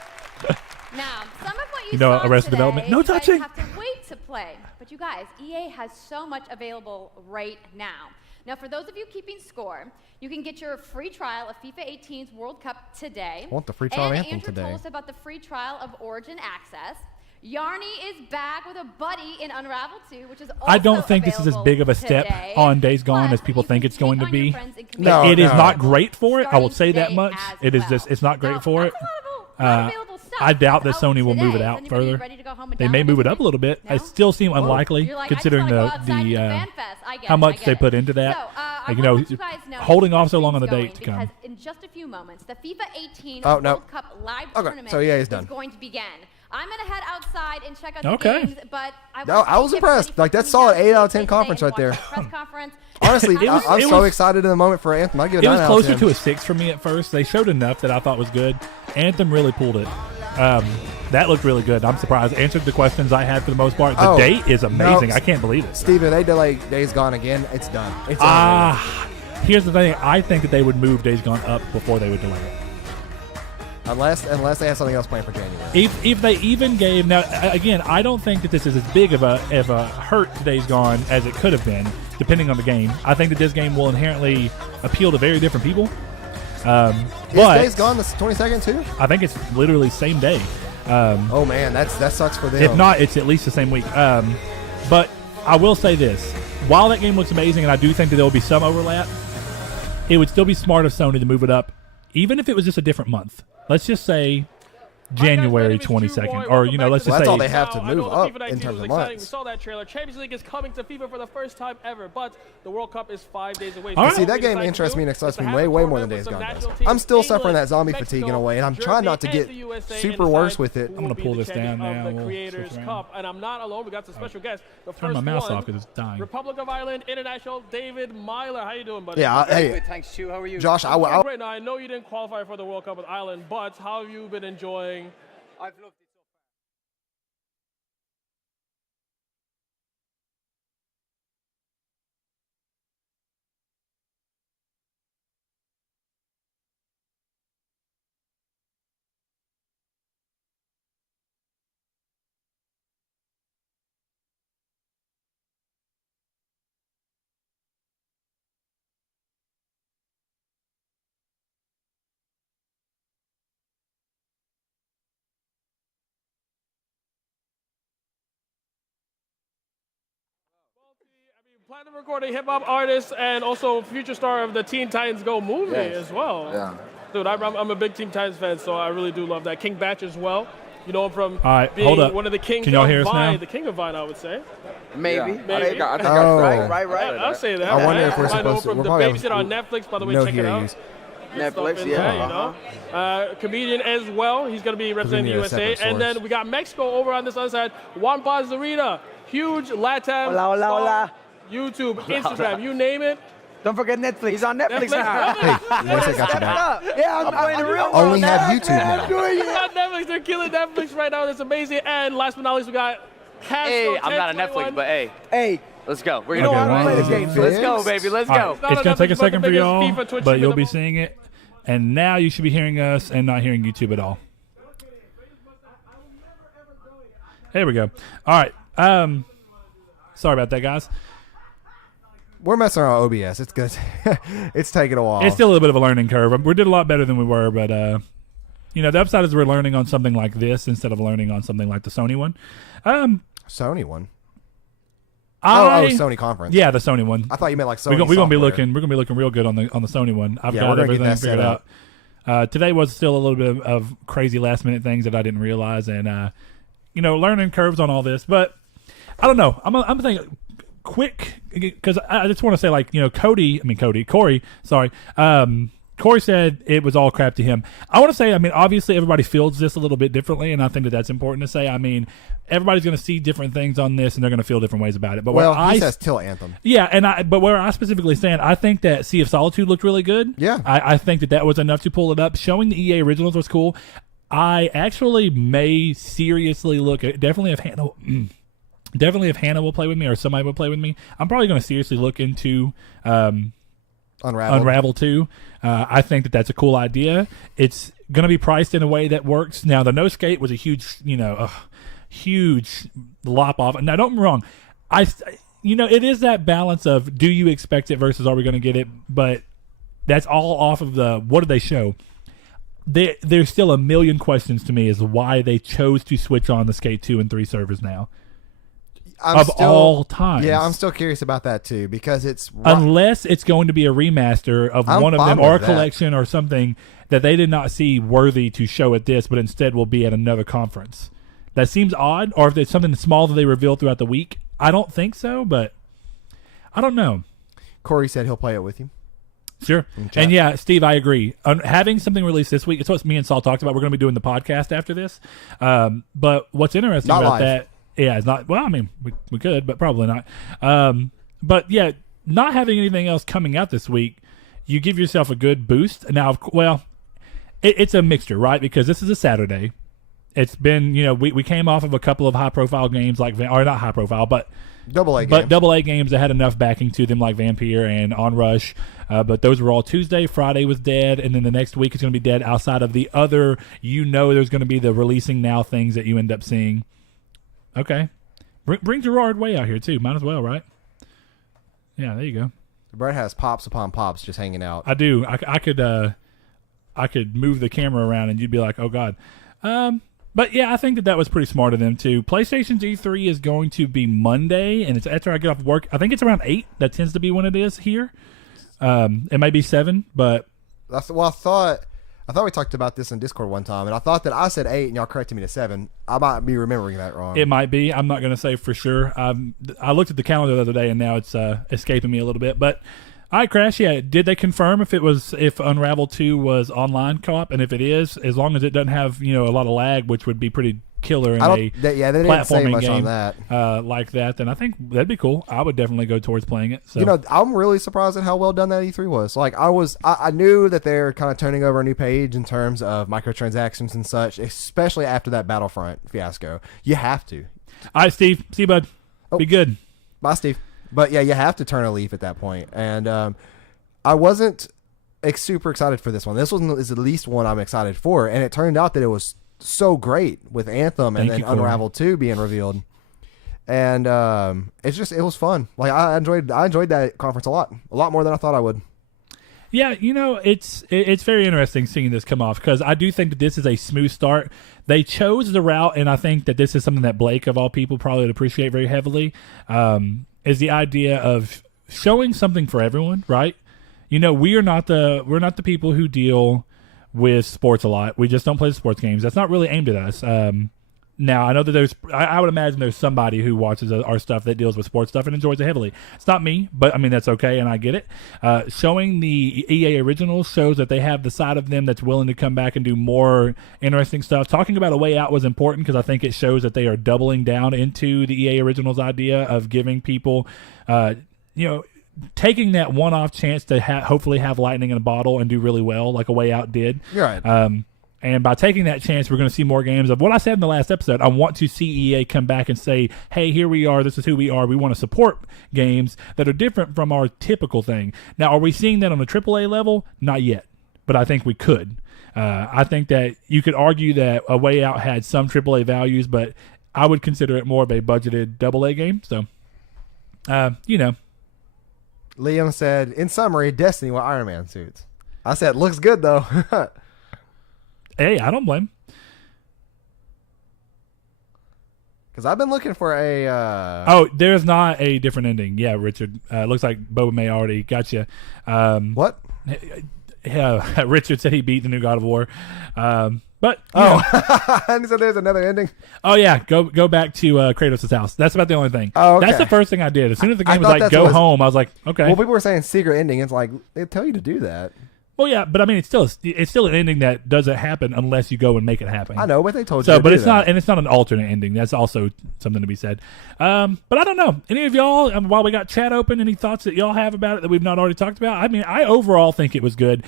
Now, some of what You know, Arrested Development. No touching. Have to wait to play. But you guys, EA has so much available right now. Now, for those of you keeping score, you can get your free trial of FIFA 18's World Cup today. I want the free trial of Anthem Andrew today. told us about the free trial of Origin Access. Yarny is back with a buddy in Unravel 2, which is also I don't think this is as big of a step today. on Days Gone as people think it's going to be. No, it is no. not great for it. I will say that much. It is just, it's not great for it. I doubt that Sony will move it out further. They may move it up a little bit. I still seem unlikely, considering how much they put into that. Holding off so long on the date to come. In just a few moments, the FIFA 18 Oh, no. World Cup live Okay, tournament so EA is done. is going to begin. I'm going to head outside and check out Okay. the games, but I was impressed. Like, that's solid 8 out of 10 conference right there. press conference. Honestly, I'm it so was- excited in the moment for Anthem. I give it It 9 was out of closer 10. to a 6 for me at first. They showed enough that I thought was good. Anthem really pulled it. That looked really good. I'm surprised. Answered the questions I had for the most part. The date is amazing. no. I can't believe it. Steve, if they delay Days Gone again, it's done. It's over. Here's the thing. I think that they would move Days Gone up before they would delay it. Unless they have something else planned for January. If they even gave now again, I don't think that this is as big of a hurt to Days Gone as it could have been, depending on the game. I think that this game will inherently appeal to very different people. Is But Days Gone the 22nd too? I think it's literally same day. Oh man, that sucks for them. If not, it's at least the same week. But I will say this: while that game looks amazing, and I do think that there will be some overlap, it would still be smart of Sony to move it up, even if it was just a different month. Let's just say January 22nd, or let's just say that's all they have to I know move the up FIFA 19 in terms was of exciting. We months. saw that trailer. Champions League is coming to FIFA for the first time ever, but the World Cup is 5 days away. All right. See, that game interests me and excites me way more than Days Gone does. I'm still suffering that zombie fatigue in a way, and I'm trying not to get super worse with it. I'm going to pull this down now. The Creators Cup, and I'm not alone. We got some special guests. The Turn first my mouse one, off because it's dying. Republic of Ireland International, David Myler. How you doing, buddy? Yeah, hey, thanks, Stu. How are you? Josh, I Right now, I know you didn't qualify for the World Cup with Ireland, but how have you been enjoying? I've loved it. Platinum recording hip hop artist and also future star of the Teen Titans Go movie as well. Yeah. Dude, I'm a big Teen Titans fan, so I really do love that. King Batch as well. You know him from being hold up. one of the kings Can y'all of hear us Vine, now? the king of Vine, I would say. Maybe. Maybe. I think that's right. I'll say that. I wonder if we're I know supposed to. from We're the probably Babysitter on Netflix, by the way, no check it out. hearings. Netflix, Stuff in yeah. there, Comedian as well. He's going to be representing the need a USA. separate And then we got Mexico over on this other side. Juan Pazarita, huge Latam. Hola, hola, hola. YouTube, Instagram, you name it. Don't forget Netflix. He's on Netflix now. Hey, yes, I got you back. Yeah, I'm playing the real world. Only have now. YouTube now. I'm doing It's it. on Netflix. They're killing Netflix right now. That's amazing. And last but not least, we got Castro. Hey, I'm not on 1021. Netflix, but hey, Hey, let's go. We're you gonna know how to play one, this game. two, So let's six. go, baby. Let's All go. right, it's going to take a second for biggest y'all, FIFA Twitch but stream you'll in be the seeing it. And now you should be hearing us and not hearing YouTube at all. There we go. All right. Sorry about that, guys. We're messing around with OBS. It's good. It's taking a while. It's still a little bit of a learning curve. We did a lot better than we were, but the upside is we're learning on something like this instead of learning on something like the Sony one. Sony one. Sony conference. Yeah, the Sony one. I thought you meant like Sony. We're gonna be software. looking real good on the Sony one. I've Yeah, got we're gonna get everything that set figured up. out. Today was still a little bit of crazy last minute things that I didn't realize, and learning curves on all this. But I don't know. I'm thinking quick because I just want to say Corey. Sorry. Corey said it was all crap to him. I want to say, obviously everybody feels this a little bit differently, and I think that that's important to say. Everybody's going to see different things on this, and they're going to feel different ways about it. But he says till Anthem. Yeah, but where I specifically stand, I think that Sea of Solitude looked really good. Yeah. I think that was enough to pull it up. Showing the EA originals was cool. I actually may seriously look at definitely if Hannah will play with me or somebody will play with me. I'm probably going to seriously look into Unravel 2. I think that that's a cool idea. It's going to be priced in a way that works. Now, the no skate was a huge huge lop off. Now, don't get me wrong. It is that balance of do you expect it versus are we going to get it? But that's all off of what did they show? There's still a million questions to me as to why they chose to switch on the Skate 2 and 3 servers now. All time. Yeah, I'm still curious about that too because unless it's going to be a remaster of one of them or a collection or something that they did not see worthy to show at this, but instead will be at another conference. That seems odd, or if it's something small that they reveal throughout the week. I don't think so, but I don't know. Corey said he'll play it with you. Sure. And yeah, Steve, I agree. Having something released this week, it's what me and Saul talked about. We're going to be doing the podcast after this. But what's interesting about that, it's not, well, I mean, we could, but probably not. But yeah, not having anything else coming out this week, you give yourself a good boost. Now, it's a mixture, right? Because this is a Saturday. It's been, we came off of a couple of high-profile games or not high-profile, but AA games. But AA games that had enough backing to them like Vampire and Onrush. But those were all Tuesday. Friday was dead. And then the next week it's going to be dead outside of the other, there's going to be the releasing now things that you end up seeing. Okay. Bring Gerard Way out here too. Might as well, right? Yeah, there you go. Brett has pops upon pops just hanging out. I do. I could move the camera around and you'd be like, oh God. But yeah, I think that was pretty smart of them too. PlayStation's E3 is going to be Monday, and it's after I get off work. I think it's around 8. That tends to be when it is here. It might be 7, but I thought we talked about this in Discord one time, and I thought that I said 8, and y'all corrected me to 7. I might be remembering that wrong. It might be. I'm not going to say for sure. I looked at the calendar the other day, and now it's escaping me a little bit. But all right, Crash. Yeah, did they confirm if Unravel 2 was online co-op? And if it is, as long as it doesn't have a lot of lag, which would be pretty killer in they didn't say much game on that. Like that, then I think that'd be cool. I would definitely go towards playing it. So. I'm really surprised at how well done that E3 was. Like I knew that they're kind of turning over a new page in terms of microtransactions and such, especially after that Battlefront fiasco. You have to. All right, Steve. See you, bud. Be good. Bye, Steve. But yeah, you have to turn a leaf at that point. And I wasn't super excited for this one. This one is at least one I'm excited for. And it turned out that it was so great with Anthem and then Unraveled 2 being revealed. And it was fun. Like I enjoyed that conference a lot more than I thought I would. Yeah, it's very interesting seeing this come off because I do think that this is a smooth start. They chose the route, and I think that this is something that Blake, of all people, probably would appreciate very heavily, is the idea of showing something for everyone, right? We're not the people who deal with sports a lot. We just don't play the sports games. That's not really aimed at us. Now, I know that I would imagine there's somebody who watches our stuff that deals with sports stuff and enjoys it heavily. It's not me, but I mean, that's okay, and I get it. Showing the EA originals shows that they have the side of them that's willing to come back and do more interesting stuff. Talking about A Way Out was important because I think it shows that they are doubling down into the EA originals idea of giving people, taking that one-off chance to hopefully have lightning in a bottle and do really well like A Way Out did. You're right. And by taking that chance, we're going to see more games of what I said in the last episode. I want to see EA come back and say, hey, here we are. This is who we are. We want to support games that are different from our typical thing. Now, are we seeing that on a AAA level? Not yet, but I think we could. I think that you could argue that A Way Out had some AAA values, but I would consider it more of a budgeted AA game. So, Liam said, in summary, Destiny with Iron Man suits. I said, looks good, though. Hey, I don't blame. Because I've been looking for a... Oh, there's not a different ending. Yeah, Richard. Looks like Boba May already got you. What? Yeah, Richard said he beat the new God of War. But and so there's another ending. Oh yeah, go back to Kratos' house. That's about the only thing. Oh, okay. That's the first thing I did. As soon as the game was like go home, I was like, okay. Well, people were saying secret ending. It's like they tell you to do that. Well, yeah, but I mean, it's still an ending that doesn't happen unless you go and make it happen. I know, but they told you. But it's not, and it's not an alternate ending. That's also something to be said. But I don't know. Any of y'all, while we got chat open, any thoughts that y'all have about it that we've not already talked about? I mean, I overall think it was good.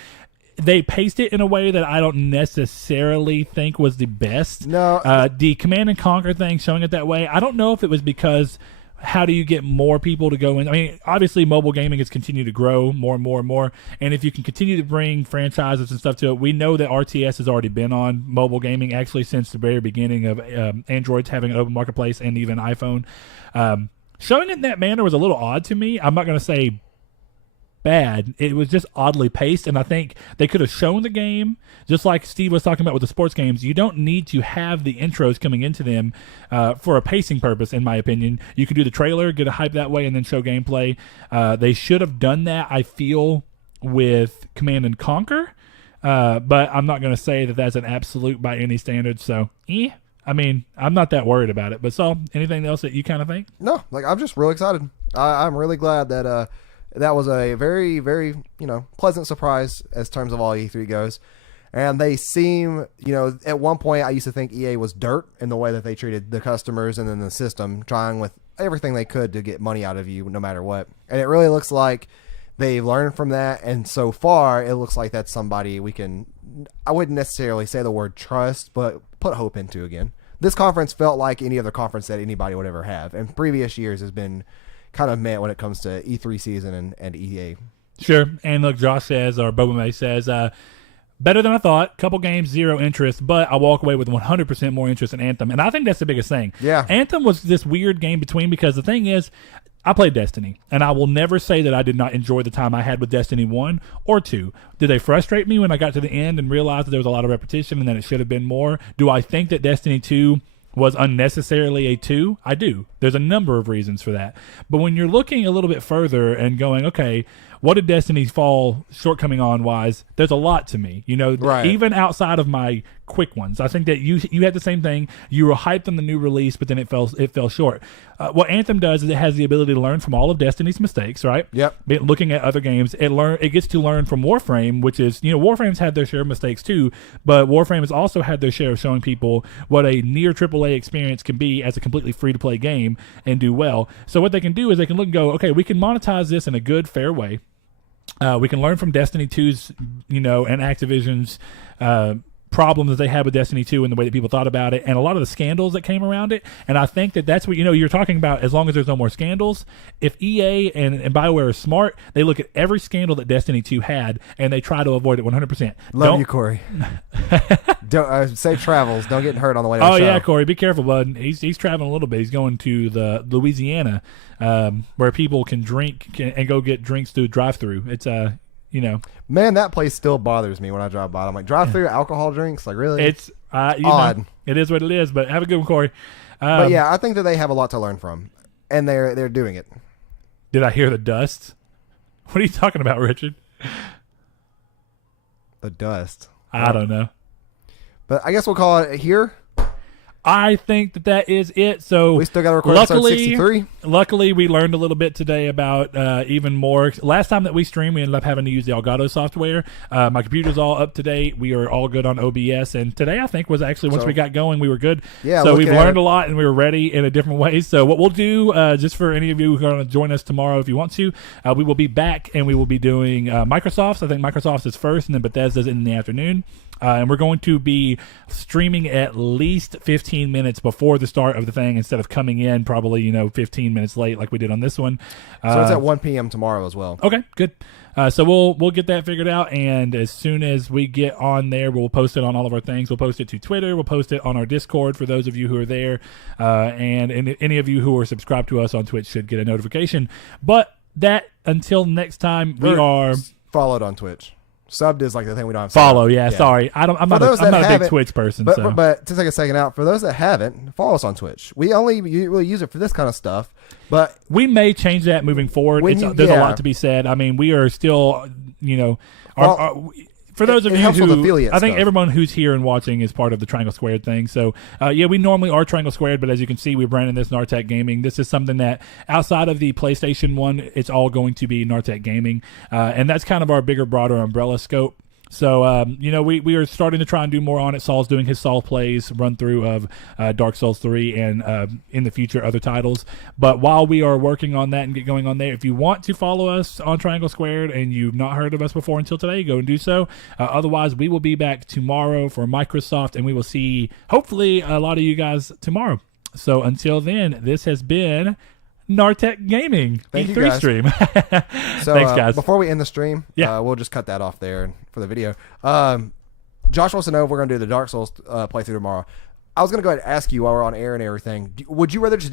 They paced it in a way that I don't necessarily think was the best. No, the Command and Conquer thing, showing it that way. I don't know if it was because how do you get more people to go in? I mean, obviously, mobile gaming has continued to grow more and more and more. And if you can continue to bring franchises and stuff to it, we know that RTS has already been on mobile gaming actually since the very beginning of Androids having an open marketplace and even iPhone. Showing it in that manner was a little odd to me. I'm not going to say bad. It was just oddly paced, and I think they could have shown the game, just like Steve was talking about with the sports games. You don't need to have the intros coming into them for a pacing purpose, in my opinion. You can do the trailer, get a hype that way, and then show gameplay. They should have done that, I feel, with Command & Conquer, but I'm not going to say that that's an absolute by any standard, so I mean, I'm not that worried about it. But Saul, anything else that you kind of think? No, like I'm just real excited. I'm really glad that that was a very, very, pleasant surprise as terms of all E3 goes. And they seem, at one point I used to think EA was dirt in the way that they treated the customers and then the system, trying with everything they could to get money out of you no matter what. And it really looks like they've learned from that. And so far, it looks like that's somebody we can, I wouldn't necessarily say the word trust, but put hope into again. This conference felt like any other conference that anybody would ever have. And previous years has been kind of meh when it comes to E3 season and EA. Sure. And look, Josh says, or Boba May says, better than I thought. Couple games, zero interest, but I walk away with 100% more interest in Anthem. And I think that's the biggest thing. Yeah. Anthem was this weird game between, because the thing is, I played Destiny, and I will never say that I did not enjoy the time I had with Destiny 1 or 2. Did they frustrate me when I got to the end and realized that there was a lot of repetition and that it should have been more? Do I think that Destiny 2 was unnecessarily a 2? I do. There's a number of reasons for that. But when you're looking a little bit further and going, okay, what did Destiny fall shortcoming on wise? There's a lot to me, right. Even outside of my quick ones. I think that you had the same thing. You were hyped on the new release, but then it fell short. What Anthem does is it has the ability to learn from all of Destiny's mistakes, right? Yep. Looking at other games, it gets to learn from Warframe, which is, Warframe's had their share of mistakes too, but Warframe has also had their share of showing people what a near AAA experience can be as a completely free-to-play game and do well. So what they can do is they can look and go, okay, we can monetize this in a good, fair way. We can learn from Destiny 2's, and Activision's problems that they had with Destiny 2 and the way that people thought about it and a lot of the scandals that came around it. And I think that that's what, you're talking about, as long as there's no more scandals. If EA and Bioware are smart, they look at every scandal that Destiny 2 had and they try to avoid it 100%. Love you, Corey. Don't, safe travels. Don't get hurt on the way to the show. Yeah, Corey, be careful, bud. He's traveling a little bit. He's going to the Louisiana, where people can drink and go get drinks through drive-through. It's Man, that place still bothers me when I drive by. I'm like, drive-through alcohol drinks? Like, really? It's odd. It is what it is, but have a good one, Corey. But yeah, I think that they have a lot to learn from, and they're doing it. Did I hear the dust? What are you talking about, Richard? The dust. I don't know. But I guess we'll call it here. I think that is it. So we still got to record episode 63. Luckily, we learned a little bit today about even more. Last time that we streamed, we ended up having to use the Elgato software. My computer's all up to date. We are all good on OBS. And today, I think, was actually, once we got going, we were good. Yeah. So we've learned a lot, and we were ready in a different way. So what we'll do, just for any of you who are going to join us tomorrow if you want to, we will be back, and we will be doing Microsoft's. I think Microsoft's is first, and then Bethesda's in the afternoon. And we're going to be streaming at least 15 minutes before the start of the thing instead of coming in probably, 15 minutes late like we did on this one. So it's at 1 p.m. tomorrow as well. Okay, good. So we'll get that figured out, and as soon as we get on there, we'll post it on all of our things. We'll post it to Twitter. We'll post it on our Discord for those of you who are there. And any of you who are subscribed to us on Twitch should get a notification. But that, until next time, we are... Followed on Twitch. Subbed is like the thing we don't have. Follow, yeah. Sorry, I'm not a big Twitch person. But to take a second out, for those that haven't, follow us on Twitch. We only really use it for this kind of stuff, but we may change that moving forward. There's a lot to be said. I mean, we are still, for those of you who, I think everyone who's here and watching is part of the Triangle Squared thing. So, we normally are Triangle Squared, but as you can see, we branded this Nartech Gaming. This is something that outside of the PlayStation 1, it's all going to be Nartech Gaming. And that's kind of our bigger, broader umbrella scope. So, we are starting to try and do more on it. Saul's doing his Saul Plays run through of Dark Souls 3 and in the future other titles. But while we are working on that and get going on there, if you want to follow us on Triangle Squared and you've not heard of us before until today, go and do so. Otherwise, we will be back tomorrow for Microsoft, and we will see, hopefully, a lot of you guys tomorrow. So until then, this has been Nartech Gaming Thank you, E3 guys. stream. So, Thanks, guys. Before we end the stream, we'll just cut that off there for the video. Josh wants to know if we're going to do the Dark Souls playthrough tomorrow. I was going to go ahead and ask you while we're on air and everything. Would you rather just do